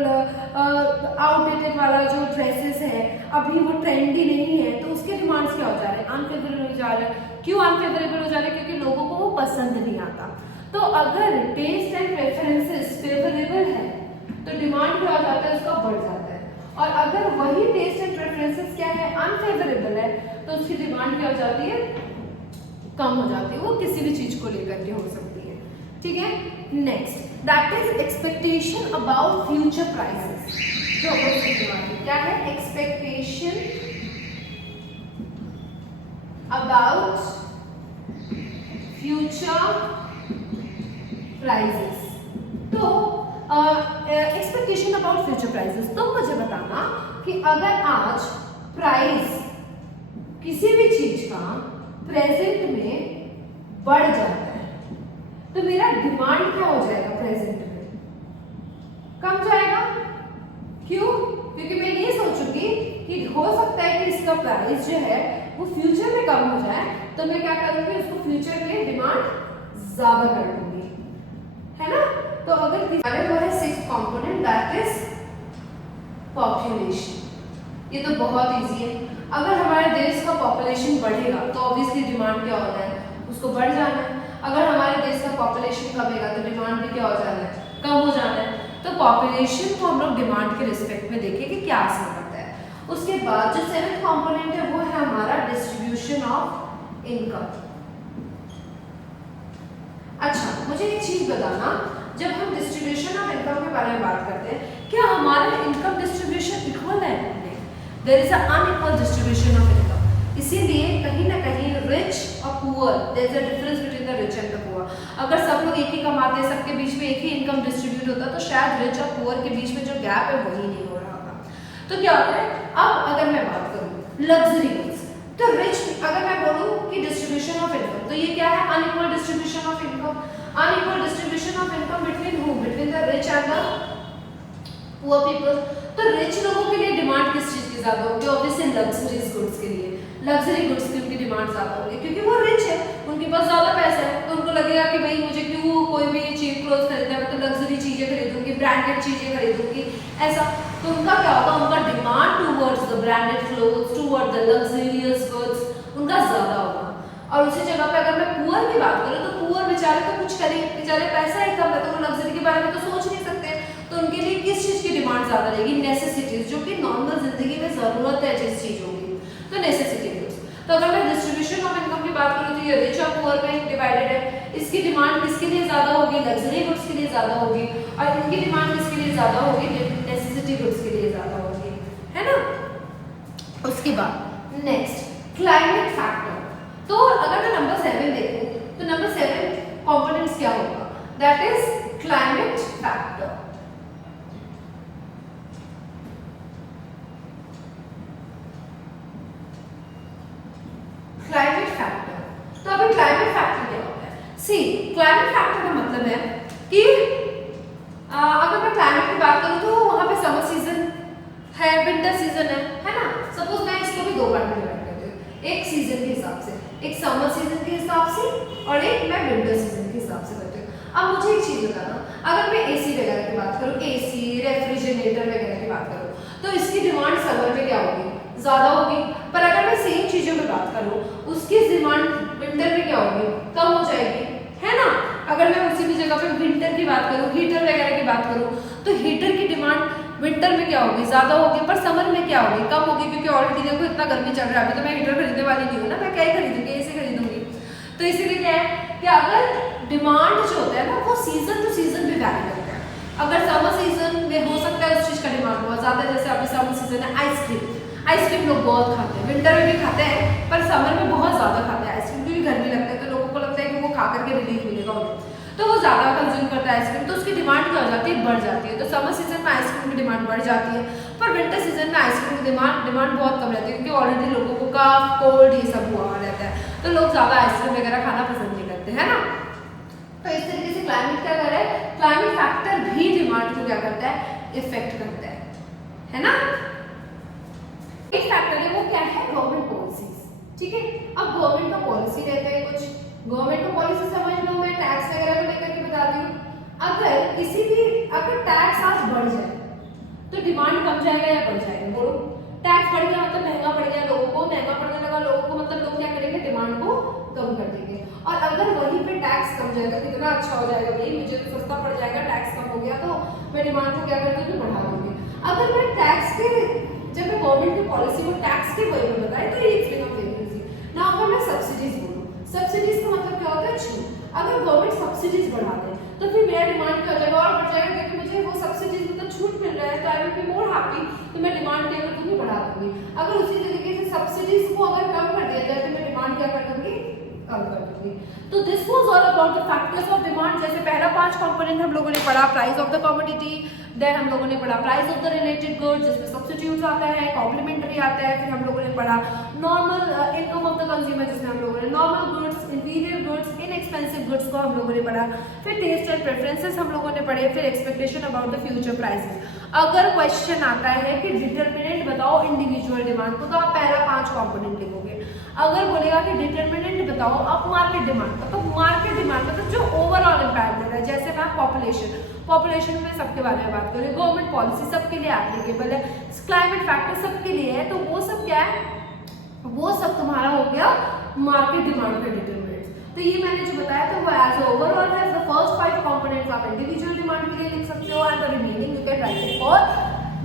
आउटडेटेड वाला जो ड्रेसेस है अभी वो ट्रेंडी नहीं है, तो उसके डिमांड्स क्या हो जा रहे हैं, अनफेवरेबल हो जा रहे हैं। क्यों अनफेवरेबल हो जा रहे हैं, क्योंकि लोगों को वो पसंद नहीं आता। तो अगर टेस्ट एंड प्रेफरेंसेस फेवरेबल है तो डिमांड क्या हो जाता है, उसका बढ़ जाता है। और अगर वही टेस्ट एंड प्रेफरेंसेस क्या है, अनफेवरेबल है, तो उसकी डिमांड क्या हो जाती है, कम हो जाती है। वो किसी भी चीज को लेकर के हो सकती है, ठीक है। Next that is expectation about future prices. जो क्या है, एक्सपेक्टेशन अबाउट फ्यूचर प्राइसेस। तो एक्सपेक्टेशन अबाउट फ्यूचर प्राइसेस, तो मुझे बताना कि अगर आज प्राइस किसी भी चीज का प्रेजेंट में बढ़ जाता है तो मेरा डिमांड क्या हो जाएगा, प्रेजेंट में कम जाएगा। क्यों, क्योंकि मैं ये सोचूंगी कि हो सकता है कि इसका प्राइस जो है वो फ्यूचर में कम हो जाए, तो मैं क्या करूंगी, उसको फ्यूचर में डिमांड ज्यादा कर दूंगी, है ना। तो अगर वो है 6th component that is population. ये तो बहुत इजी है। अगर हमारे देश का पॉपुलेशन बढ़ेगा तो ऑब्वियसली डिमांड क्या होता है, उसको बढ़ जाना है। अगर हमारे देश का पॉपुलेशन कमेगा तो डिमांड भी क्या हो जाना है, कम हो जाना है। तो पॉपुलेशन को हम लोग डिमांड के रिस्पेक्ट में देखें कि क्या असर पड़ता है। उसके बाद जो 7th कंपोनेंट है वो है हमारा डिस्ट्रीब्यूशन ऑफ इनकम। अच्छा, मुझे एक चीज बताना, जब हम डिस्ट्रीब्यूशन ऑफ इनकम के बारे में बात करते हैं, क्या हमारा इनकम डिस्ट्रीब्यूशन इक्वल है? There is a unequal distribution of income. इसीलिए कहीं ना कहीं रिच और poor, there is a difference between the rich and the poor. अगर सब लोग एक ही कमाते, सबके बीच में एक ही इनकम डिस्ट्रीब्यूट होता, तो शायद रिच और पुअर के बीच में जो गैप है वही नहीं हो रहा होता। तो क्या होता है, अब अगर मैं बात करूं लग्जरी गुड्स, तो रिच, अगर मैं बोलूं कि डिस्ट्रीब्यूशन ऑफ इनकम, तो ये क्या है? Unequal distribution of income. Unequal distribution of income between who? Between the rich and the poor people. तो रिच लोगों के लिए डिमांड किस चीज की ज्यादा होगी? ऑब्वियसली लग्जरीज गुड्स के लिए। लग्जरी गुड्स की उनकी डिमांड ज्यादा होगी क्योंकि वो रिच है, उनके पास ज्यादा पैसा है, तो उनको लगेगा कि भाई मुझे क्यों कोई भी चीप क्लोथ खरीदना है, मैं तो लग्जरी चीजें खरीदूंगी, ब्रांडेड चीजें खरीदूंगी, ऐसा। तो उनका क्या होगा? उनका demand towards the branded clothes, toward the luxurious goods उनका ज्यादा होगा। और उसी जगह पे अगर मैं पुअर की बात करूं, तो पुअर बेचारे तो कुछ करें, बेचारे पैसा ही कम है, तो वो लग्जरी के बारे में तो सोच नहीं सकते। तो उनके लिए किस चीज की डिमांड ज्यादा रहेगी? नेसेसिटीज, जो कि नॉर्मल जिंदगी में जरूरत है जिस चीजों की, तो नेसेसिटी गुड्स। तो अगर मैं डिस्ट्रीब्यूशन ऑफ इनकम की बात करूं, तो ये रिच और पुअर में डिवाइडेड है। इसकी डिमांड किसके लिए ज्यादा होगी? लग्जरी गुड्स के लिए ज्यादा होगी। और इनकी डिमांड किसके लिए ज्यादा होगी? नेसेसिटी गुड्स के लिए ज्यादा होगी, है ना। उसके बाद नेक्स्ट क्लाइमेट फैक्टर। तो अगर मैं नंबर 7 देखूं, तो नंबर 7 कंपोनेंट्स क्या होगा? That is climate factor. Climate factor. तो अभी क्लाइमेट फैक्टर क्या होता है? सी, क्लाइमेट फैक्टर का मतलब है कि अगर मैं क्लाइमेट की बात करूं, तो वहां पे समर सीजन है, विंटर सीजन है ना। सपोज मैं इसको भी दो पार्ट में डिवाइड करती हूँ, एक सीजन के हिसाब से, एक समर सीजन के हिसाब से और एक मैं विंटर सीजन के हिसाब से करती हूँ। अब मुझे एक चीज बताना, अगर मैं एसी वगैरह की बात करूँ, एसी, रेफ्रिजरेटर वगैरह की बात करूँ, तो इसकी डिमांड समर में क्या होगी? ज्यादा होगी। पर अगर मैं सेम चीजों की बात करूं, उसकी डिमांड विंटर में क्या होगी? कम हो जाएगी, है ना। अगर मैं उसी की जगह पे विंटर की बात करूं, हीटर वगैरह की बात करूं, तो हीटर की डिमांड विंटर में क्या होगी? ज्यादा होगी। पर समर में क्या होगी? कम होगी, क्योंकि ऑलरेडी देखो इतना गर्मी चल रहा है, अभी तो मैं हीटर खरीदने वाली नहीं हूँ ना, मैं क्या ही खरीदूंगी, एसी खरीदूंगी। तो इसीलिए क्या है कि अगर डिमांड जो होता है ना, वो सीजन टू सीजन भी वैरी करता है। अगर समर सीजन में हो सकता है उस चीज का डिमांड बहुत ज्यादा, जैसे अभी समर सीजन है, आइसक्रीम लोग बहुत खाते हैं, विंटर में भी खाते हैं, पर समर में बहुत ज्यादा खाते हैं आइसक्रीम, क्योंकि गर्मी लगता है, तो लोगों को लगता है कि वो खा करके रिलीफ मिलेगा उन्हें, तो वो ज्यादा कंज्यूम करता है आइसक्रीम, तो उसकी डिमांड क्या हो जाती है? बढ़ जाती है। तो समर सीजन में आइसक्रीम की डिमांड बढ़ जाती है, पर विंटर सीजन में आइसक्रीम की डिमांड बहुत कम रहती है, क्योंकि ऑलरेडी लोगों को कफ, कोल्ड ये सब हुआ रहता है, तो लोग ज्यादा आइसक्रीम वगैरह खाना पसंद नहीं करते, है ना। तो इस तरीके से क्लाइमेट क्या कर रहा है? क्लाइमेट फैक्टर भी डिमांड को क्या करता है? इफेक्ट करता है ना। एक फैक्टर है, वो क्या है? गवर्नमेंट पॉलिसीज, ठीक है। अब गवर्नमेंट का पॉलिसी रहता है कुछ, गवर्नमेंट का पॉलिसी समझ लो, मैं टैक्स वगैरह को लेकर के बताती हूँ। अगर टैक्स आज बढ़ जाए तो डिमांड कम जाएगा या बढ़ जाएगा? बोलो। टैक्स बढ़ गया मतलब महंगा पड़ गया लोगों को, महंगा पड़ने लगा लोगों को, मतलब लोग क्या करेंगे? डिमांड को कम कर देंगे। और अगर वहीं पे टैक्स कम जाएगा, कितना अच्छा हो जाएगा, भाई मुझे तो सस्ता पड़ जाएगा, टैक्स कम हो गया, तो मैं डिमांड को क्या करती हूँ? बढ़ा दूंगी। अगर मैं टैक्स के, जब मैं गवर्नमेंट की पॉलिसी को टैक्स के वे में बताए, तो ये बिकम वेरी इजी। नाउ अगर मैं सब्सिडीज बोलूं, सब्सिडीज का मतलब क्या होता है? छूट। अगर गवर्नमेंट सब्सिडीज बढ़ा दे, तो फिर मेरा डिमांड क्या हो जाएगा? और बढ़ जाएगा, क्योंकि मुझे वो सब्सिडीज में तो छूट मिल रहा है, तो I will be more happy, तो मैं डिमांड क्या कर दूंगी? बढ़ा दूंगी। अगर उसी तरीके से सब्सिडीज को अगर कम कर दिया जाए, तो मैं डिमांड क्या कर दूंगी? कम कर दूंगी। तो this was all about the factors of demand. जैसे पहला 5 कंपोनेंट हम लोगों ने पढ़ा, price of the commodity, then हम लोगों ने पढ़ा price of the related goods, जिसमें सब्स्टिट्यूट्स आता है, कॉम्प्लीमेंट्री आता है, फिर हम लोगों ने पढ़ा normal income of the consumer, जिसमें हम लोगों ने normal goods, inferior goods, inexpensive goods को हम लोगों ने पढ़ा, फिर टेस्ट एंड प्रेफरेंसेस हम लोगों ने पढ़े, फिर expectation about the future prices. अगर क्वेश्चन आता है कि डिटरमिनेंट बताओ इंडिविजुअल डिमांड को, तो आप पहला 5 कंपोनेंट लिखोगे। अगर बोलेगा कि डिटरमिनेंट बताओ आप मार्केट डिमांड का, तो मार्केट डिमांड मतलब जो ओवरऑल इम्पैक्ट दे रहा है, जैसे मैं पॉपुलेशन में सबके बारे में बात करें, गवर्नमेंट पॉलिसी सबके लिए एप्लीकेबल है, क्लाइमेट फैक्टर सबके लिए है, तो वो सब क्या है? वो सब तुम्हारा हो गया मार्केट डिमांड का डिटरमिनेंट्स। तो ये मैंने जो बताया था वो एज ओवरऑल है। द फर्स्ट 5 कंपोनेंट्स आप इंडिविजुअल डिमांड के लिए लिख सकते हो, and the remaining you can write it for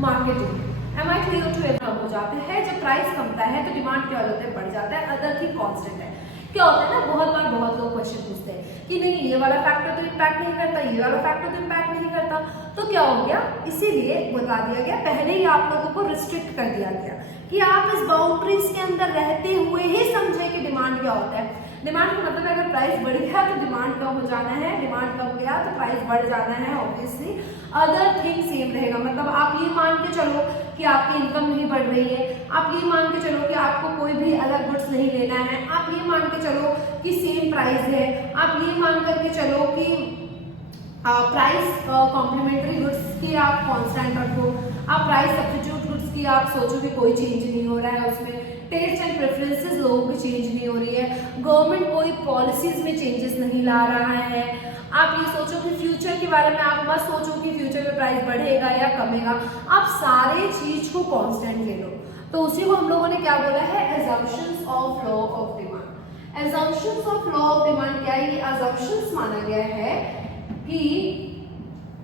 market demand. Am I clear to everyone? जाते हैं, जब प्राइस कमता है तो डिमांड क्या होता है, बढ़ जाता है, अदर थिंग कांस्टेंट है। क्या होता है ना, बहुत बार बहुत लोग क्वेश्चन पूछते हैं कि नहीं ये वाला फैक्टर तो इम्पैक्ट नहीं करता, ये वाला फैक्टर तो इम्पैक्ट नहीं करता, तो क्या हो गया, इसीलिए बता दिया गया, पहले ही आप लोगों को रिस्ट्रिक्ट कर दिया गया कि आप इस बाउंड्रीज के अंदर रहते हुए ही समझे कि डिमांड क्या होता है। डिमांड का मतलब अगर प्राइस बढ़ गया तो डिमांड कम हो जाना है, डिमांड कम गया तो प्राइस बढ़ जाना है, ऑब्वियसली। अदर थिंग सेम रहेगा, मतलब आप ये मान के चलो कि आपकी इनकम नहीं बढ़ रही है, आप ये मान के चलो कि आपको कोई भी अलग गुड्स नहीं लेना है, आप ये मान के चलो कि सेम प्राइस है, आप ये मान करके चलो कि प्राइस कॉम्प्लीमेंट्री गुड्स की आप कांस्टेंट रखो, आप प्राइस सब्स्टिट्यूट गुड्स की आप सोचो कि कोई चेंज नहीं हो रहा है उसमें, टेस्ट एंड प्रेफरेंसेस लोगों की चेंज नहीं हो रही है, गवर्नमेंट कोई पॉलिसीज में चेंजेस नहीं ला रहा है, आप ये सोचो कि फ्यूचर के बारे में आप मत सोचो कि फ्यूचर में प्राइस बढ़ेगा या कमेगा, आप सारे चीज को कांस्टेंट ले लो। तो उसी को हम लोगों ने क्या बोला है, assumptions of law of demand। assumptions of law of demand क्या है, ये assumptions माना गया है कि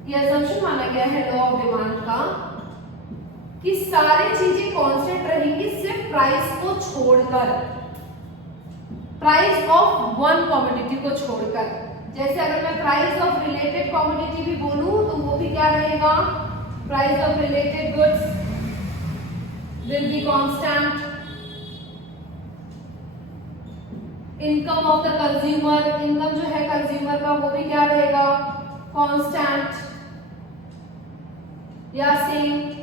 ये assumption माना गया है law of demand का कि सारी चीजें कांस्टेंट रहेंगी सिर्फ प्राइस को छोड़कर, प्राइस ऑफ वन कमोडिटी को छोड़कर। जैसे अगर मैं प्राइस ऑफ रिलेटेड कमोडिटी भी बोलूं तो वो भी क्या रहेगा, price of related goods will be constant, income of the consumer, income जो है कंज्यूमर का वो भी क्या रहेगा, कांस्टेंट या same.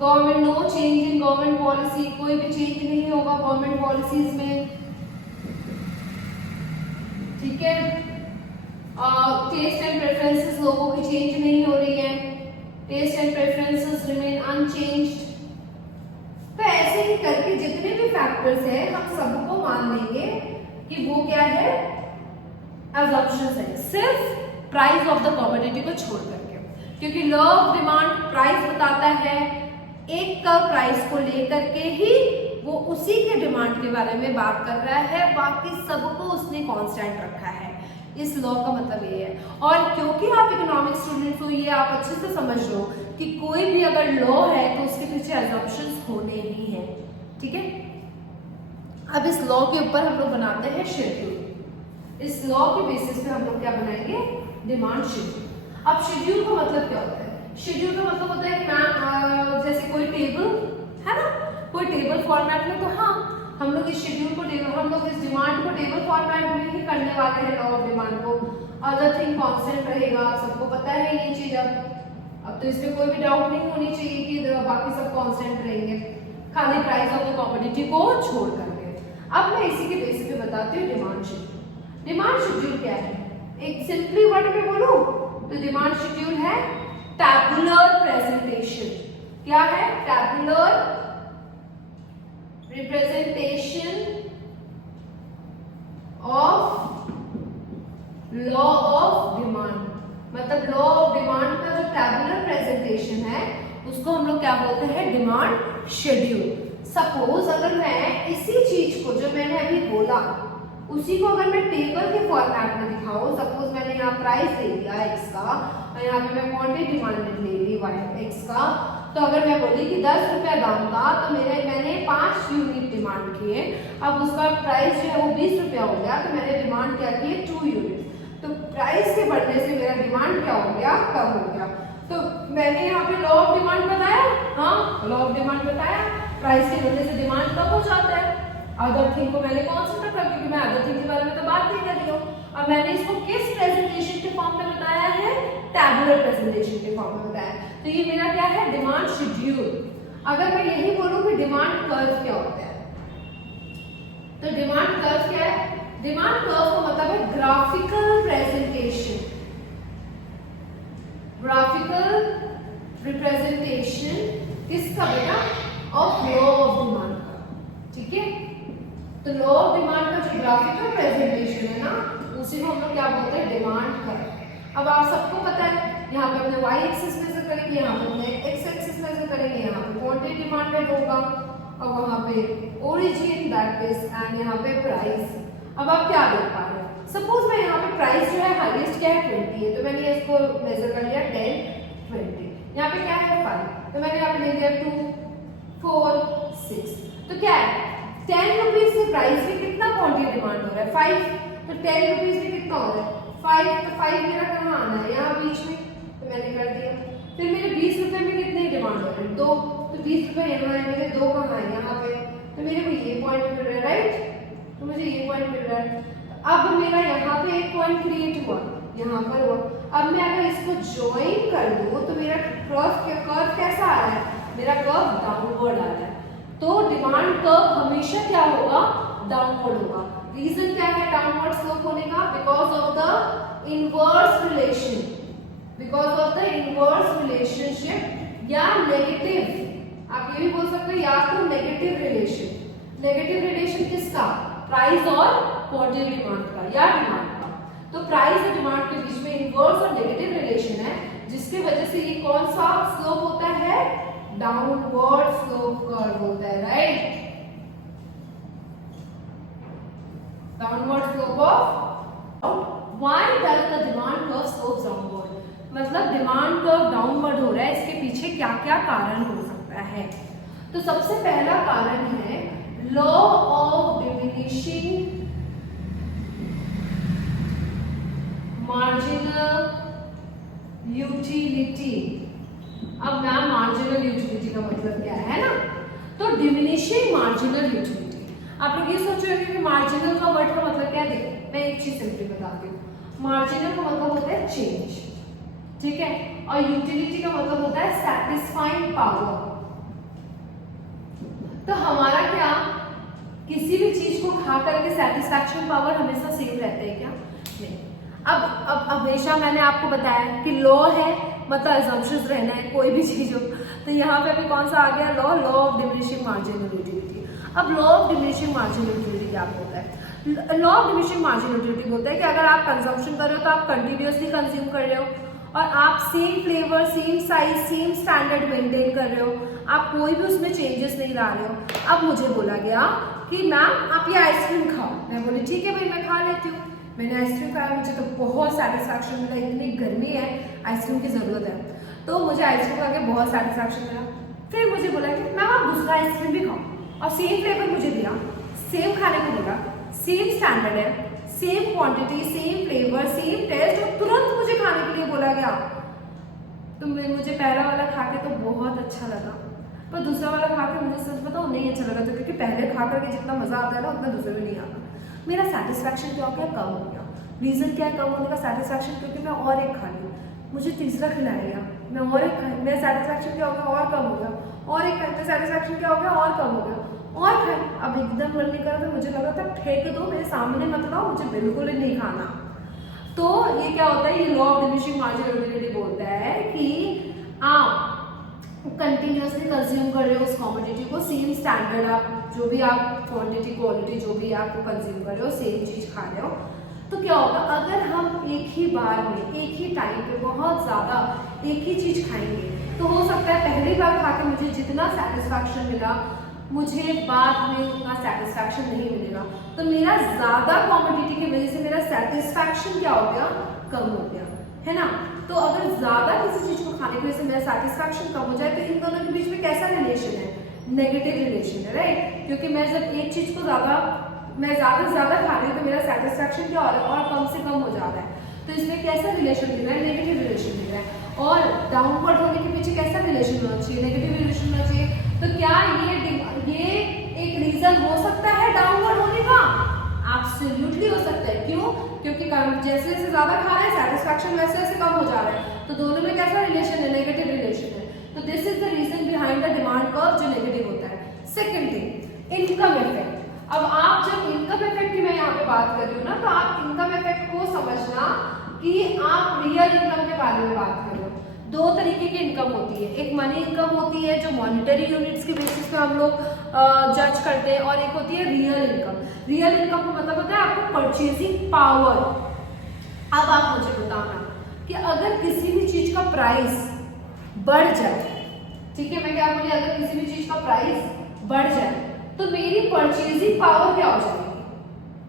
Government, no change in government policy, कोई भी चेंज नहीं होगा गवर्नमेंट पॉलिसीज में, ठीक है। टेस्ट एंड प्रेफरेंसेस लोगों की चेंज नहीं हो रही है, taste and preferences remain unchanged. तो ऐसे ही करके जितने भी फैक्टर्स हैं हम सबको मान लेंगे कि वो क्या है, assumptions है, सिर्फ प्राइस ऑफ द कमोडिटी को छोड़ करके, क्योंकि लॉ ऑफ डिमांड प्राइस बताता है, एक का प्राइस को लेकर के ही वो उसी के डिमांड के बारे में बात कर रहा है, बाकी सबको उसने कांस्टेंट रखा है। इस लॉ का मतलब ये है। और क्योंकि आप इकोनॉमिक्स स्टूडेंट हो, ये आप अच्छे से समझ लो कि कोई भी अगर लॉ है तो उसके पीछे assumptions होने ही हैं, ठीक है। अब इस लॉ के ऊपर हम लोग बनाते हैं शेड्यूल। इस लॉ के बेसिस पे हम लोग क्या बनाएंगे, डिमांड शेड्यूल। अब शेड्यूल का मतलब क्या होता है, शेड्यूल का मतलब होता है कि मैं जैसे कोई टेबल है ना, कोई टेबल फॉर्मेट में, तो हाँ हम लोग इस शेड्यूल को हम लोग इस डिमांड को टेबल फॉर्मेट में ही करने वाले हैं लॉ ऑफ डिमांड को। अदर थिंग कांस्टेंट रहेगा, सबको पता है ये चीज। अब तो इसमें कोई भी डाउट नहीं होनी चाहिए कि बाकी सब कांस्टेंट रहेंगे, खाली प्राइस ऑफ द कमोडिटी को छोड़ करके। अब मैं इसी के बेसिस पे बताती हूँ डिमांड शेड्यूल। डिमांड शेड्यूल क्या है, एक सिंपली वर्ड में बोलूं तो डिमांड शेड्यूल है टैबुलर प्रेजेंटेशन। क्या है, tabular representation of law of demand. मतलब लॉ ऑफ डिमांड का जो टैबुलर प्रेजेंटेशन है उसको हम लोग क्या बोलते हैं, डिमांड शेड्यूल। सपोज अगर मैं इसी चीज को जो मैंने अभी बोला उसी को अगर मैं टेबल के फॉर्मेट में दिखाऊं, सपोज मैंने यहाँ प्राइस दे दिया x का और यहाँ पे मैं क्वांटिटी डिमांडेड ले ली x का, तो अगर मैं बोली कि 10 रुपया दाम था तो मैंने 5 यूनिट डिमांड किए, अब उसका प्राइस जो है वो 20 रुपया हो गया, तो मैंने डिमांड क्या की 2 यूनिट। तो प्राइस के बढ़ने से मेरा डिमांड क्या हो गया, कम हो गया। तो मैंने यहाँ पे लॉ ऑफ डिमांड बताया, हाँ लॉ ऑफ डिमांड बताया, प्राइस के बढ़ने से डिमांड कम हो जाता है। अदर थिंग को मैंने कांस्टेंट रखा क्योंकि मैं अदर थिंग के बारे में तो बात नहीं कर रही हूँ। अब मैंने इसको किस प्रेजेंटेशन के फॉर्म में बताया है, टैबुलर प्रेजेंटेशन के फॉर्म में बताया। तो ये मेरा क्या है, डिमांड शेड्यूल। अगर मैं यही बोलूं कि डिमांड कर्व क्या होता है, तो डिमांड कर्व क्या है, डिमांड कर्व का मतलब है ग्राफिकल प्रेजेंटेशन, ग्राफिकल रिप्रेजेंटेशन किसका बेटा, ऑफ लॉ ऑफ डिमांड का, ठीक है। तो लॉ ऑफ डिमांड का जो ग्राफिकल प्रेजेंटेशन है ना, उसी को हम लोग क्या बोलते हैं, डिमांड कर्व। अब आप सबको पता है, यहाँ पे अपने y एक्सिस मेजर करेंगे, यहाँ पे अपने x एक्सिस मेजर करेंगे, यहाँ पे क्वांटिटी डिमांडेड होगा और वहाँ पे ओरिजिन दैट इज एंड यहाँ पे प्राइस। अब आप क्या देख पा रहे हो, सपोज मैं यहाँ पे प्राइस जो है हाईएस्ट क्या है 20 है, तो मैंने इसको मेजर कर लिया 10 20, यहाँ पे क्या है 5। तो मैंने यहाँ पे ले लिया 2 4 6। तो क्या है 10 रुपीज से प्राइस में कितना क्वांटिटी डिमांड हो रहा है 5, तो 10 रुपीज में कितना हो रहा है 5, तो 5 मेरा कहाँ आना है यहाँ बीच में, तो मैंने कर दिया। फिर मेरे 20 रुपए में कितनी डिमांड हो रही है 2, तो 20 रुपए यहाँ है, मेरे 2 कहाँ है यहाँ पे, तो मेरे को ये पॉइंट मिल रहा है राइट, तो मुझे ये पॉइंट मिल रहा है। अब मेरा यहाँ पे एक पॉइंट क्रिएट हुआ, यहाँ पर हुआ। अब मैं अगर इसको ज्वाइन कर दूं तो मेरा कर्व कैसा आ रहा है, मेरा कर्व डाउनवर्ड आ रहा है। तो डिमांड कर्व हमेशा क्या होगा डाउनवर्ड होगा। रीजन क्या है डाउनवर्ड स्लोप होने का, because of the inverse relation, because of the inverse relationship या नेगेटिव, आप ये भी बोल सकते हो या तो नेगेटिव रिलेशन। नेगेटिव रिलेशन किसका, प्राइस और क्वांटिटी डिमांड का या डिमांड का। तो प्राइस और डिमांड के बीच में इनवर्स और नेगेटिव रिलेशन है, जिसकी वजह से ये कौन सा स्लोप होता है, डाउनवर्ड स्लोप कर्व होता है right, downward slope of. Why does the demand curve slopes downward, मतलब डिमांड कर्व डाउनवर्ड हो रहा है, इसके पीछे क्या क्या कारण हो सकता है। तो सबसे पहला कारण है law of diminishing marginal utility. अब मैम मार्जिनल यूटिलिटी का मतलब क्या है ना, तो डिमिनिशिंग मार्जिनल यूटिलिटी। आप लोग ये सोच रहे हो कि मार्जिनल का वर्ड का मतलब क्या है, देखो मैं एक चीज सिंपली बताती हूँ। मार्जिनल का मतलब होता है चेंज, ठीक है, और यूटिलिटी का मतलब होता है सैटिस्फाइंग पावर। तो हमारा क्या, किसी भी चीज को खा करके सेटिस्फैक्शन पावर हमेशा सेम रहता है क्या, नहीं। अब हमेशा मैंने आपको बताया कि लॉ है मतलब असम्पशंस रहना है कोई भी चीज हो, तो यहाँ पे अभी कौन सा आ गया law, law of diminishing marginal utility. अब law of diminishing marginal utility क्या होता है, law of diminishing marginal utility बोलता है कि अगर आप कंजम्पशन कर रहे हो तो आप कंटिन्यूअसली कंज्यूम कर रहे हो और आप same flavour, same size, same standard maintain कर रहे हो, आप कोई भी उसमें चेंजेस नहीं ला रहे हो। अब मुझे बोला गया कि मैम आप ये आइसक्रीम खाओ, मैं बोली ठीक है भाई मैं खा लेती हूँ। मैंने आइसक्रीम खाया, मुझे तो बहुत सेटिस्फैक्शन मिला, इतनी गर्मी है आइसक्रीम की ज़रूरत है, तो मुझे आइसक्रीम खा के बहुत सेटिस्फैक्शन मिला। फिर मुझे बोला कि मैम आप दूसरा आइसक्रीम भी खाओ, और सेम फ्लेवर मुझे दिया, सेम खाने को बोला, सेम स्टैंडर्ड है, same quantity, same flavour, same taste, और तुरंत मुझे खाने के लिए बोला गया। तो मुझे पहला वाला खा के तो बहुत अच्छा लगा, पर दूसरा वाला खा के मुझे सच बताओ नहीं अच्छा लगा, तो क्योंकि पहले खा करके जितना मजा आता है ना उतना दूसरे में नहीं आता। मेरा सेटिस्फैक्शन क्या हो गया, कम हो गया। रीजन क्या है कम होने का सेटिस्फैक्शन, क्योंकि मैं और एक खा लूँ, मुझे तीसरा खिलाएगा, मैं और एक खा, मेरा सेटिस्फैक्शन क्या हो गया और कम हो गया, और एक खाए, सेटिस्फैक्शन क्या हो गया और कम हो गया, और खाए। अब एकदम मन नहीं कर रहा था, मुझे लगा था फेंक दो, मेरे सामने मत लाओ, मुझे बिल्कुल ही नहीं खाना। तो ये क्या होता है, ये law of diminishing marginal utility बोलता है कि आप कंटिन्यूअसली कंज्यूम कर रहे हो उस कमोडिटी को, सेम स्टैंडर्ड आप जो भी आप क्वांटिटी क्वालिटी जो भी आप कंज्यूम कर रहे हो, सेम चीज खा रहे हो। तो क्या होगा, अगर हम एक ही बार में एक ही टाइम पे बहुत ज्यादा एक ही चीज खाएंगे, तो हो सकता है पहली बार खा के मुझे जितना सेटिस्फैक्शन मिला, मुझे बाद में उतना सेटिस्फैक्शन नहीं मिलेगा। तो मेरा ज्यादा क्वांटिटी की वजह से मेरा सेटिस्फैक्शन क्या हो गया, कम हो गया, है ना। तो अगर ज्यादा किसी चीज को खाने की वजह से मेरा सेटिस्फैक्शन कम हो जाए, तो इन दोनों के बीच में कैसा रिलेशन है, नेगेटिव रिलेशन है राइट। क्योंकि मैं जब एक चीज को मैं ज्यादा से ज्यादा खा रही हूँ तो मेरा सेटिस्फैक्शन क्या हो रहा है, और कम से कम हो जा रहा है। तो इसमें कैसा रिलेशन मिल रहा है, नेगेटिव रिलेशन मिल रहा है। और डाउनवर्ड होने के पीछे कैसा रिलेशन होना चाहिए, नेगेटिव रिलेशन होना चाहिए। तो क्या ये एक रीजन हो सकता है डाउनवर्ड होने का, एब्सोल्युटली हो सकता है। क्यों, क्योंकि जैसे जैसे ज्यादा खा रहे हैं सेटिस्फैक्शन वैसे वैसे कम हो जा रहा है, तो दोनों में कैसा रिलेशन है, नेगेटिव रिलेशन है। तो this is the reason behind the demand curve जो नेगेटिव होता है। Second thing, income effect. अब आप जब इनकम इफेक्ट की मैं यहाँ पे बात कर रही हूँ ना, तो आप इनकम इफेक्ट को समझना कि आप रियल इनकम के बारे में बात कर रहे हो। दो तरीके की इनकम होती है, एक मनी इनकम होती है जो मॉनिटरी यूनिट्स के बेसिस पे हम लोग जज करते हैं, और एक होती है रियल इनकम। रियल इनकम का मतलब होता है आपको परचेजिंग पावर। अब आप मुझे बताना कि अगर किसी भी चीज का प्राइस बढ़ जाए, ठीक है, मैं क्या बोली, अगर किसी भी चीज का प्राइस बढ़ जाए तो मेरी परचेजिंग पावर क्या हो जाएगी,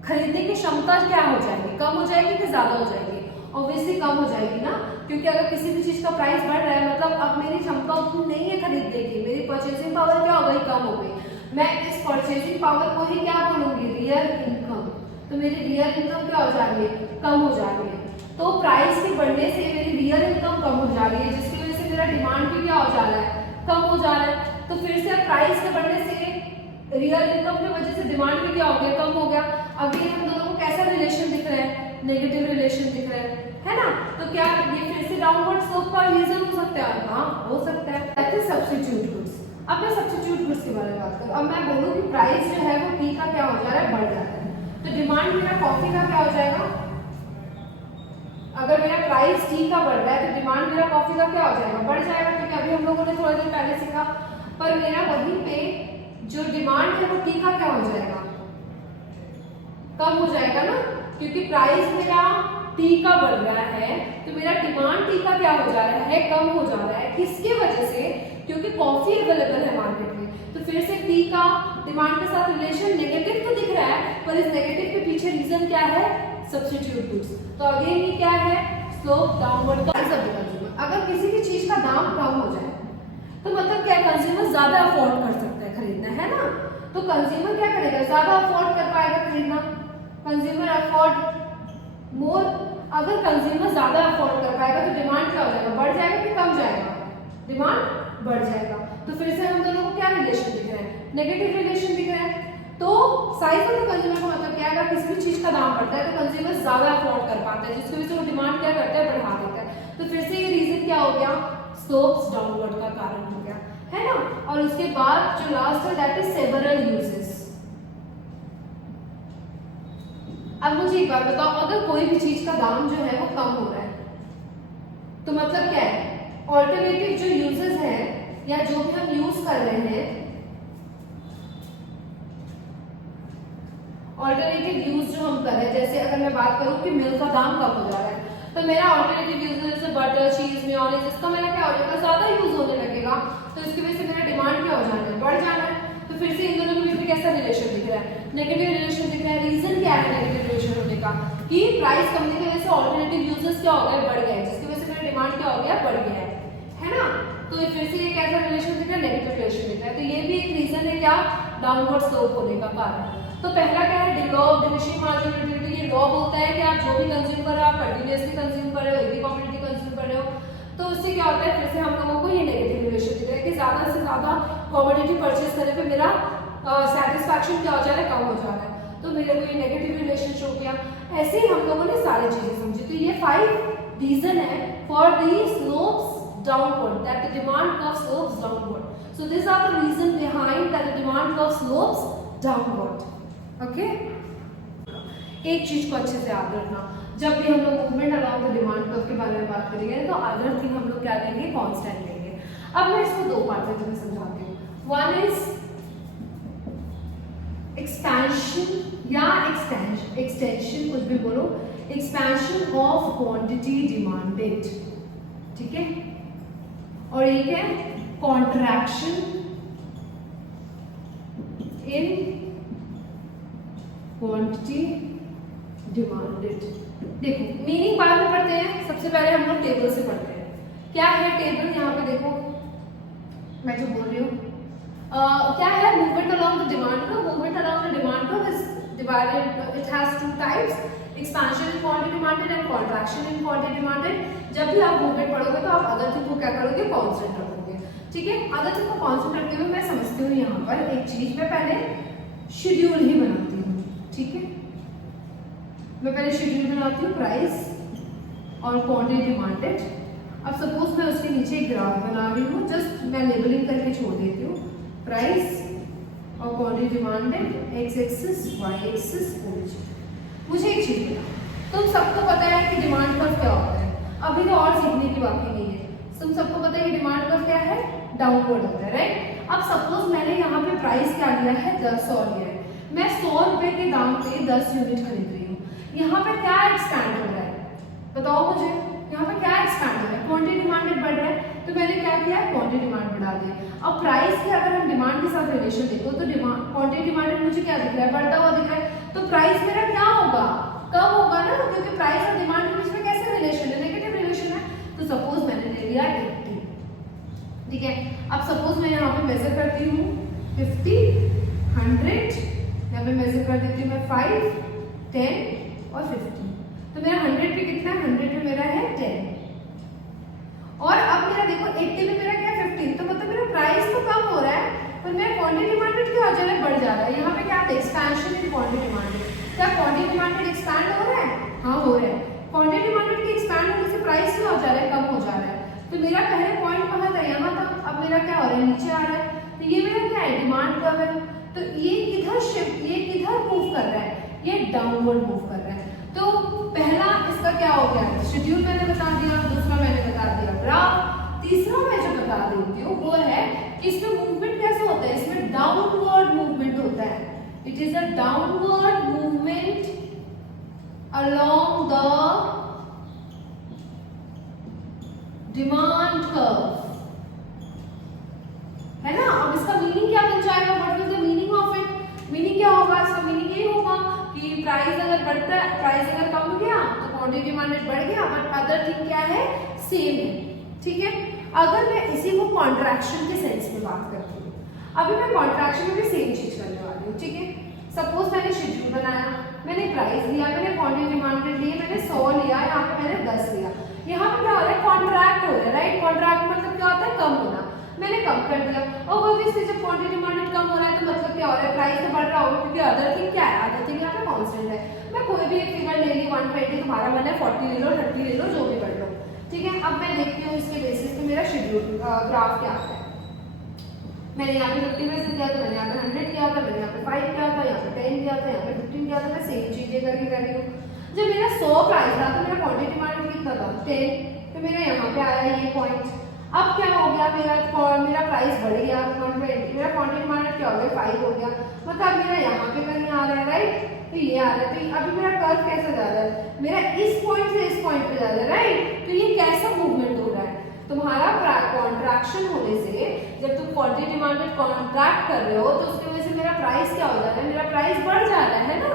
खरीदने की क्षमता क्या हो जाएगी, कम हो जाएगी कि ज्यादा हो जाएगी। ऑब्वियसली कम हो जाएगी ना, क्योंकि अगर किसी भी चीज का प्राइस बढ़ रहा है मतलब अब मेरी क्षमता उतनी नहीं है खरीदने की, मेरी परचेसिंग पावर क्या हो गई, कम हो गई। मैं इस परचेसिंग पावर को ही क्या बोलूंगी, रियल इनकम। तो मेरी रियल इनकम क्या हो जा रही है, कम हो जा रही है। तो प्राइस के बढ़ने से मेरी रियल इनकम कम हो जा रही है, जिसकी वजह से मेरा डिमांड भी क्या हो जा रहा है, कम हो जा रहा है। तो फिर से प्राइस के बढ़ने से रियल इनकम की वजह से डिमांड भी क्या हो गया, कम हो गया। अभी हम दोनों को कैसा रिलेशन दिख रहा है, नेगेटिव रिलेशन दिख रहा है ना। तो क्या ये फिर से डाउनवर्ड स्लोप का रीजन हो सकता है, हाँ हो सकता है। सब्स्टिट्यूट गुड्स, अब मैं सब्स्टिट्यूट गुड्स के बारे में बात करूं। अब मैं बोलूं कि प्राइस जो है वो टी का क्या हो जा रहा है, बढ़ जाता है, तो डिमांड मेरा कॉफी का क्या हो जाएगा। अगर मेरा प्राइस टी का बढ़ रहा है तो डिमांड मेरा कॉफी का क्या हो जाएगा, बढ़ जाएगा, क्योंकि अभी हम लोगों ने थोड़ा देर पहले सीखा। पर मेरा वहीं पे जो डिमांड है वो टी का क्या हो जाएगा, कम हो जाएगा ना, क्योंकि प्राइस मेरा टी का बढ़ रहा है तो मेरा डिमांड टी का क्या हो जा रहा है, कम हो जा रहा है। किसके वजह से, क्योंकि कॉफी अवेलेबल है मार्केट में। तो फिर से टी का डिमांड के साथ रिलेशन नेगेटिव तो दिख रहा है, पर इस नेगेटिव के पीछे रीजन क्या है, सब्स्टिट्यूट गुड्स। तो अगेन ये क्या है, स्लोप डाउनवर्ड का कंज्यूमर। अगर किसी भी चीज का दाम कम हो जाए तो मतलब क्या, कंज्यूमर ज्यादा अफोर्ड कर सकता है खरीदना, है ना। तो कंज्यूमर क्या करेगा, ज्यादा अफोर्ड कर पाएगा खरीदना, कंज्यूमर अफोर्ड मोर। अगर कंज्यूमर ज्यादा अफोर्ड कर पाएगा तो डिमांड क्या हो जाएगा, बढ़ जाएगा कि कम जाएगा, डिमांड बढ़ जाएगा। तो फिर से हम दोनों को क्या रिलेशन दिख रहा है, नेगेटिव रिलेशन दिख रहा है। तो साइज ऑफ द कंज्यूमर का मतलब क्या है, किसी भी चीज का दाम बढ़ता है तो कंज्यूमर ज्यादा अफोर्ड कर पाता है, जिसकी वजह से वो डिमांड क्या करता है, बढ़ा देता है। तो फिर से ये रीजन क्या हो गया, स्लोप्स डाउनवर्ड का कारण हो गया, है ना। और उसके बाद जो लास्ट है दैट इज सेवरल यूजेस। अब मुझे एक बात बताओ, अगर कोई भी चीज का दाम जो है वो कम हो रहा है तो मतलब क्या है, ऑल्टरनेटिव जो यूजेस है या जो भी हम यूज कर रहे हैं, ऑल्टरनेटिव यूज जो हम कर रहे हैं, जैसे अगर मैं बात करूं कि मिल्क का दाम कम हो जा रहा है तो मेरा ऑल्टरनेटिव यूज जैसे बटर, चीज, मेयोनीज, इसका मेरा क्या हो जाएगा, ज्यादा यूज होने लगेगा। तो इसकी वजह से मेरा डिमांड क्या हो जाना है, बढ़ जाना है। तो फिर से इन दोनों के बीच में कैसा रिलेशन दिख रहा है, नेगेटिव रिलेशन दिख रहा है। रीजन क्या है नेगेटिव रिलेशन होने का, कि प्राइस कमने की वजह से ऑल्टरनेटिव यूजेस क्या हो गए, बढ़ गए, जिसकी वजह से मेरा डिमांड क्या हो गया, बढ़ गया है ना। तो फिर से ये कैसा रिलेशन दिख रहा है, नेगेटिव रिलेशन दिख रहा है। तो ये भी एक रीजन है क्या, डाउनवर्ड स्लोप होने का कारण। तो पहला क्या है, law of diminishing marginal utility. ये लॉ बोलता है कि आप जो भी कंज्यूम कर रहे हो, आप कंटिन्यूअसली कंज्यूम कर रहे हो, एक ही क्वांटिटी कंज्यूम कर रहे हो, तो उससे क्या होता है, फिर से हम लोगों को ये नेगेटिव रिलेशन दिख रहा है कि ज्यादा से ज्यादा कमोडिटी परचेज करने पे मेरा सेटिस्फैक्शन क्या हो जा रहा है, कम हो जा रहा है। तो मेरे को ये नेगेटिव रिलेशन शो किया। ऐसे ही हम लोगों ने सारी चीजें समझी। तो ये 5 रीजन है for the slopes downward, that the demand curve slopes downward. So these are the reason behind that the demand curve slopes downward. Okay? एक चीज को अच्छे से याद रखना, जब भी हम लोग movement along the demand curve के बारे में बात करेंगे तो अदर थिंग हम लोग क्या लेंगे, कांस्टेंट लेंगे। अब मैं इसको दो पार्ट में तुम्हें समझाती हूँ। वन इज एक्सपेंशन या एक्सटेंशन, कुछ भी बोलो, एक्सपेंशन ऑफ क्वांटिटी डिमांडेड, ठीक है। और एक है कॉन्ट्रैक्शन इन क्वांटिटी डिमांडेड। देखो मीनिंग बाद में पढ़ते हैं, सबसे पहले हम लोग टेबल से पढ़ते हैं। क्या है टेबल, यहाँ पे देखो मैं जो बोल रही हूँ, क्या है, movement along the demand curve. Movement along the demand curve is divided, it has 2 types, expansion in quantity demanded and contraction in quantity demanded. जब भी आप मूवमेंट पढ़ोगे तो आप अदर थिंग को क्या करोगे, कांस्टेंट रखोगे, ठीक है। अदर थिंग को कांस्टेंट रखते हुए मैं समझती हूँ यहाँ पर एक चीज, मैं पहले शेड्यूल ही बनाती हूँ, ठीक है। मैं पहले शेड्यूल बनाती हूँ, प्राइस और क्वांटिटी डिमांडेड। अब सपोज मैं उसके नीचे एक ग्राफ बना रही हूँ, जस्ट मैं लेबलिंग करके छोड़ देती हूँ, प्राइस और quantity demanded, X axis, Y axis, origin. मुझे एक चीज बताओ, तुम सबको पता है कि डिमांड कर्व क्या होता है, अभी तो और सीखने की बाकी नहीं है। तुम सबको पता है कि डिमांड कर्व क्या है, डाउनवर्ड होता है, राइट। अब सपोज मैंने यहाँ पे प्राइस क्या लिया है, 100 लिया है, मैं 100 रुपए के दाम पे 10 यूनिट खरीद रही हूँ। यहाँ पे क्या एक्सपैंड हो रहा है, बताओ मुझे, यहाँ पे क्या एक्सपैंड हो रहा है, क्वांटिटी डिमांडेड बढ़ रहा है, तो मैंने क्या किया, क्वांटिटी डिमांड बढ़ा दी। अब प्राइस के अगर हम डिमांड के साथ रिलेशन देखो तो क्वांटिटी डिमांडेड मुझे क्या दिख रहा है, बढ़ता हुआ दिख रहा है। तो प्राइस मेरा क्या होगा, कम होगा ना, क्योंकि प्राइस और डिमांड के बीच में कैसे अब सपोज मैं यहाँ पे मेजर करती हूँ 50, 100, यहाँ पे मेजर कर देती हूँ मैं 5, 10 और 50। तो मेरा 100 पे कितना है? 100 पे मेरा है 10। और अब मेरा देखो 80 पे मेरा क्या है? 15। तो मतलब मेरा प्राइस तो कम हो रहा है पर मेरा क्वांटिटी डिमांडेड क्या हो जा रहा है? बढ़ जा रहा है। यहाँ पे क्या है? Expansion in quantity demanded. क्या क्वांटिटी डिमांडेड एक्सपैंड हो रहा है? हाँ हो रहा है। क्वांटिटी डिमांडेड के एक्सपैंड होने से प्राइस क्या हो जा रहा है? कम हो जा रहा है। तो मेरा पहले पॉइंट कहाँ था? यहाँ तक। अब मेरा क्या हो रहा है? नीचे आ रहा है। तो ये मेरा क्या है? डिमांड कर्व है। तो ये किधर शिफ्ट, ये किधर मूव कर रहा है? ये डाउनवर्ड मूव कर रहा है। तो पहला इसका क्या हो गया? शेड्यूल मैंने बता दिया, दूसरा मैंने बता दिया ग्राफ, तीसरा मैं जो बता देती हूँ वो है कि इसमें मूवमेंट कैसे होता है? इसमें डाउनवर्ड मूवमेंट होता है। It is a downward movement along the demand curve, है ना। अब इसका मीनिंग क्या बन जाएगा? What is the meaning of it? Meaning क्या होगा? इसका मीनिंग ये होगा कि प्राइस अगर बढ़ता है, प्राइस अगर कम हो गया तो क्वांटिटी डिमांडेड बढ़ गया, बट अदर थिंग क्या है? सेम है। ठीक है। अगर मैं इसी को कॉन्ट्रैक्शन के सेंस में बात करती हूँ, अभी मैं कॉन्ट्रैक्शन में भी सेम चीज करने वाली हूँ। ठीक है। सपोज मैंने शेड्यूल बनाया, मैंने प्राइस लिया, मैंने क्वांटिटी डिमांडेड लिए, मैंने 100 लिया, यहाँ पे मैंने 10 लिया। यहाँ पे क्या हो रहा है? कॉन्ट्रैक्ट हो रहा है, राइट। कॉन्ट्रैक्ट मतलब क्या होता है? कम होना। मैंने कम कर दिया। और ऑब्वियसली जब क्वांटिटी डिमांडेड कम हो रहा है तो मतलब क्या हो रहा है? प्राइस तो बढ़ रहा होगा, क्योंकि अदर थिंग क्या है? अदर थिंग यहाँ पे कांस्टेंट है। मैं कोई भी एक फिगर ले ली, 120, तुम्हारा मन है 40 ले लो, 30 ले लो, जो भी कर लो। ठीक है। अब मैं देखती हूँ इसके बेसिस पे मेरा शेड्यूल ग्राफ क्या आता है। मैंने यहाँ पे 50 में से किया, तो मैंने यहाँ पे 100 किया था, मैंने यहाँ पे 5 किया था, यहाँ पे 10 किया था, यहाँ पे 15 किया था। मैं सेम चीजें करके कर रही हूँ। जब मेरा 100 प्राइस था तो मेरा क्वांटिटी डिमांड कितना था? 10। तो मेरा यहाँ पे आया ये पॉइंट। अब क्या हो गया? मेरा प्राइस बढ़ गया 120, मेरा क्वांटिटी डिमांड क्या हो गया? 5 हो गया। मतलब मेरा यहाँ पे कहीं आ रहा है, राइट। तो ये आ रहा है। तो अभी मेरा कर्व कैसा जा रहा है? मेरा इस पॉइंट से इस पॉइंट पे जा रहा है, राइट। तो ये कैसा मूवमेंट हो रहा है? तुम्हारा कॉन्ट्रैक्शन होने से, जब तुम क्वांटिटी डिमांडेड कॉन्ट्रैक्ट कर रहे हो तो उसकी वजह से मेरा प्राइस क्या हो जाता है? मेरा प्राइस बढ़ जाता है ना।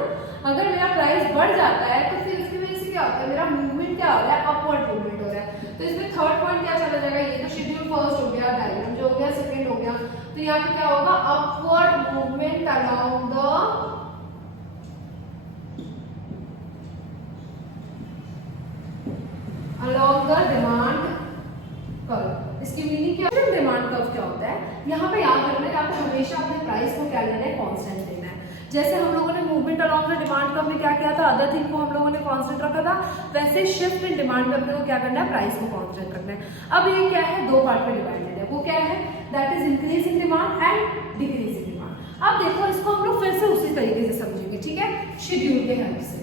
अगर मेरा प्राइस बढ़ जाता है तो फिर उसकी वजह से क्या होता है? मेरा मूवमेंट क्या हो रहा है? अपवर्ड मूवमेंट हो रहा है। तो इसमें थर्ड पॉइंट क्या चला जाएगा? ये तो शेड्यूल फर्स्ट हो गया, डायग्राम जो हो गया, सेकंड हो गया। तो यहाँ पे क्या होगा? Upward movement along the demand curve. इसकी मीनिंग क्या है? डिमांड कर्व क्या होता है? यहाँ पे याद रखना है, आपको हमेशा अपने प्राइस को क्या लेना है? कांस्टेंट लेना है। जैसे हम लोगों ने movement along the demand curve में क्या किया था? अदर थिंग को हम लोगों ने कांस्टेंट रखा था। वैसे शिफ्ट इन डिमांड कर्व में क्या करना है? प्राइस को कांस्टेंट रखना है। अब ये क्या है? दो पार्ट में डिवाइडेड है। वो क्या है? That is increase in demand and decrease in demand. अब देखो, इसको हम लोग फिर से उसी तरीके से समझेंगे। ठीक है। शेड्यूल के हेल्प से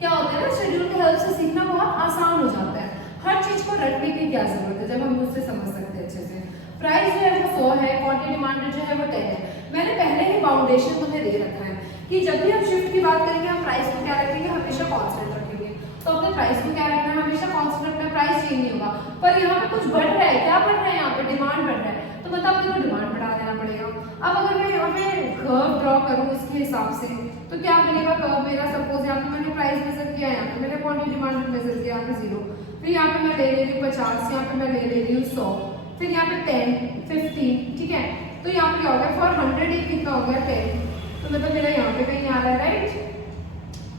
क्या होता है ना, शेड्यूल के हेल्प से सीखना बहुत आसान हो जाता है। हर चीज को रटने की क्या जरूरत है जब हम उससे समझ सकते हैं अच्छे से। प्राइस जो है वो 100 है, क्वांटिटी डिमांडेड जो है वो 10 है। मैंने पहले ही फाउंडेशन तुम्हें दे रखा है कि जब भी हम शिफ्ट की बात करेंगे हम प्राइस को क्या रखेंगे? हमेशा कांस्टेंट रखेंगे। तो अपने प्राइस को क्या रखना है? हमेशा कांस्टेंट रखना है। प्राइस चेंज नहीं होगा। पर यहाँ पे कुछ बढ़ रहा है। क्या बढ़ रहा है? यहाँ पे डिमांड बढ़ रहा है, तो मतलब मेरे को डिमांड बढ़ा देना पड़ेगा। अब अगर मैं यहाँ पे कर्व ड्रॉ करूँ इसके हिसाब से तो क्या बनेगा कर्व मेरा? सपोज यहाँ पे मैंने प्राइस मेजर किया, यहाँ पे मैंने क्वांटिटी डिमांड मेजर किया, यहाँ पे 0, फिर यहाँ पे मैं ले रही हूँ 50, यहाँ पे मैं ले रही हूँ 100, फिर यहाँ पे 10, 15। ठीक है। तो यहाँ पे क्या हो गया? फॉर 100 ये कितना हो गया? 10। तो मतलब मेरा यहाँ पे कहीं आ रहा है, राइट।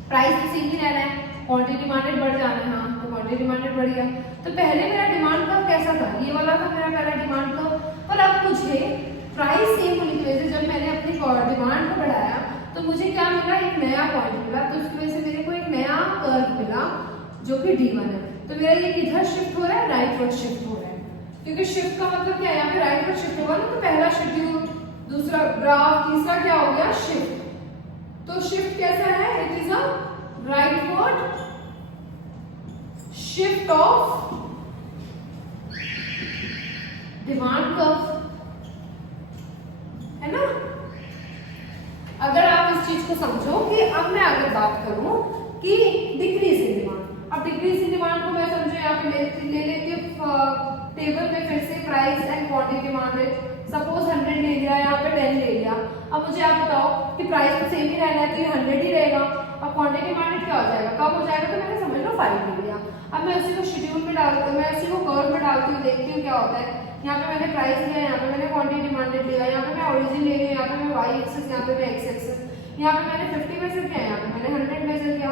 प्राइस तो सेम ही रह रहा है, क्वांटिटी डिमांडेड बढ़ जाना है। हाँ, तो क्वांटिटी डिमांडेड बढ़ गया। तो पहले मेरा डिमांड कर्व कैसा था? ये वाला था मेरा पहला डिमांड कर्व। पर अब मुझे प्राइस सेम होने की वजह से जब मैंने अपनी डिमांड को बढ़ाया तो मुझे क्या मिला? एक नया पॉइंट मिला। तो उसकी वजह से मेरे को एक नया कर्व मिला जो कि D1 है। तो मेरा ये किधर शिफ्ट हो रहा है? राइटवर्ड शिफ्ट हो रहा है। क्योंकि शिफ्ट का मतलब क्या है? यहाँ पे राइटवर्ड शिफ्ट होगा ना। तो पहला शेड्यूल, दूसरा ग्राफ, तीसरा क्या हो गया? शिफ्ट। तो शिफ्ट कैसा है? It is a rightward shift of demand curve, है ना। अगर आप इस चीज को समझो कि अब मैं अगर बात करूं कि डिक्रीज इन डिमांड, अब डिक्रीज इन डिमांड को मैं समझो यहाँ पे ले लेती हूँ टेबल में फिर से price and quantity demanded. Suppose 100 ले लिया, यहाँ पे 10 ले लिया। अब मुझे आप बताओ कि प्राइस तो सेम ही रहना है तो ये 100 ही रहेगा। अब क्वांटिटी डिमांडेड क्या हो जाएगा? कम हो जाएगा। तो मैंने समझ लो 5 ले लिया। अब मैं उसी को शेड्यूल में डालती हूँ, मैं उसी को कर्व में डालती हूँ, देखती हूँ क्या होता है। यहाँ पे मैंने प्राइस लिया, यहाँ पे मैंने क्वांटिटी डिमांडेड लिया, यहाँ पे मैं ओरिजिन ले रही हूँ, यहाँ पे मैं वाई एक्सेस, यहाँ पे मैं एक्स एक्सेस, यहाँ पे मैंने 50 मेजर किया, यहाँ पे मैंने 100 मेजर किया,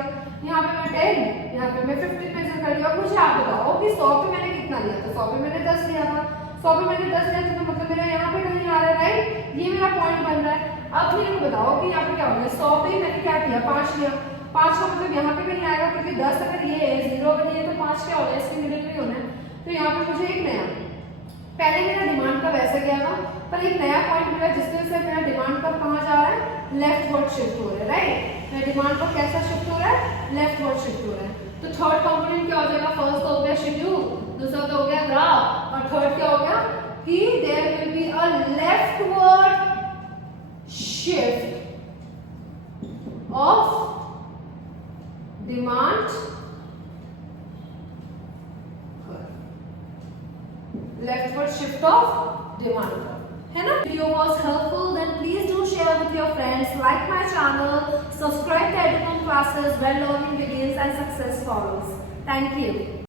यहाँ पे मैं 10, यहाँ पे मैं 50 मेजर कर लिया। मुझे आप बताओ कि 100 पे मैंने कितना लिया था? 100 पे मैंने 10 लिया था, 100 पे मैंने 10 लिया था, तो मतलब मेरा यहाँ पे कहीं आ रहा है, राइट? ये मेरा पॉइंट बन रहा है। अब मेरे को बताओ कि यहाँ पे क्या हो गया? 100 पे मैंने क्या किया? 5 लिया, 5 का मतलब यहाँ पे कहीं आएगा, क्योंकि 10 अगर ये है, 0 अगर ये, तो 5 क्या होगा? इसके मिडिल में होना है। तो यहाँ पे मुझे एक नया, पहले मेरा डिमांड का वैसे गया था, पर एक नया पॉइंट मिला जिसकी वजह से मेरा डिमांड का कहाँ जा रहा है? लेफ्टवर्ड शिफ्ट हो रहा है, राइट? मेरा डिमांड का कैसा शिफ्ट हो रहा है? लेफ्टवर्ड शिफ्ट हो रहा है। तो थर्ड कंपोनेंट क्या हो जाएगा? फर्स्ट तो हो गया शेड्यूल, दूसरा तो हो गया ग्राफ, और थर्ड क्या हो गया कि there will be a leftward shift of demand curve, leftward shift of demand curve, है ना? Video was helpful, then please do share with your friends, like my channel, subscribe to EduCom classes where learning begins and success follows. Thank you.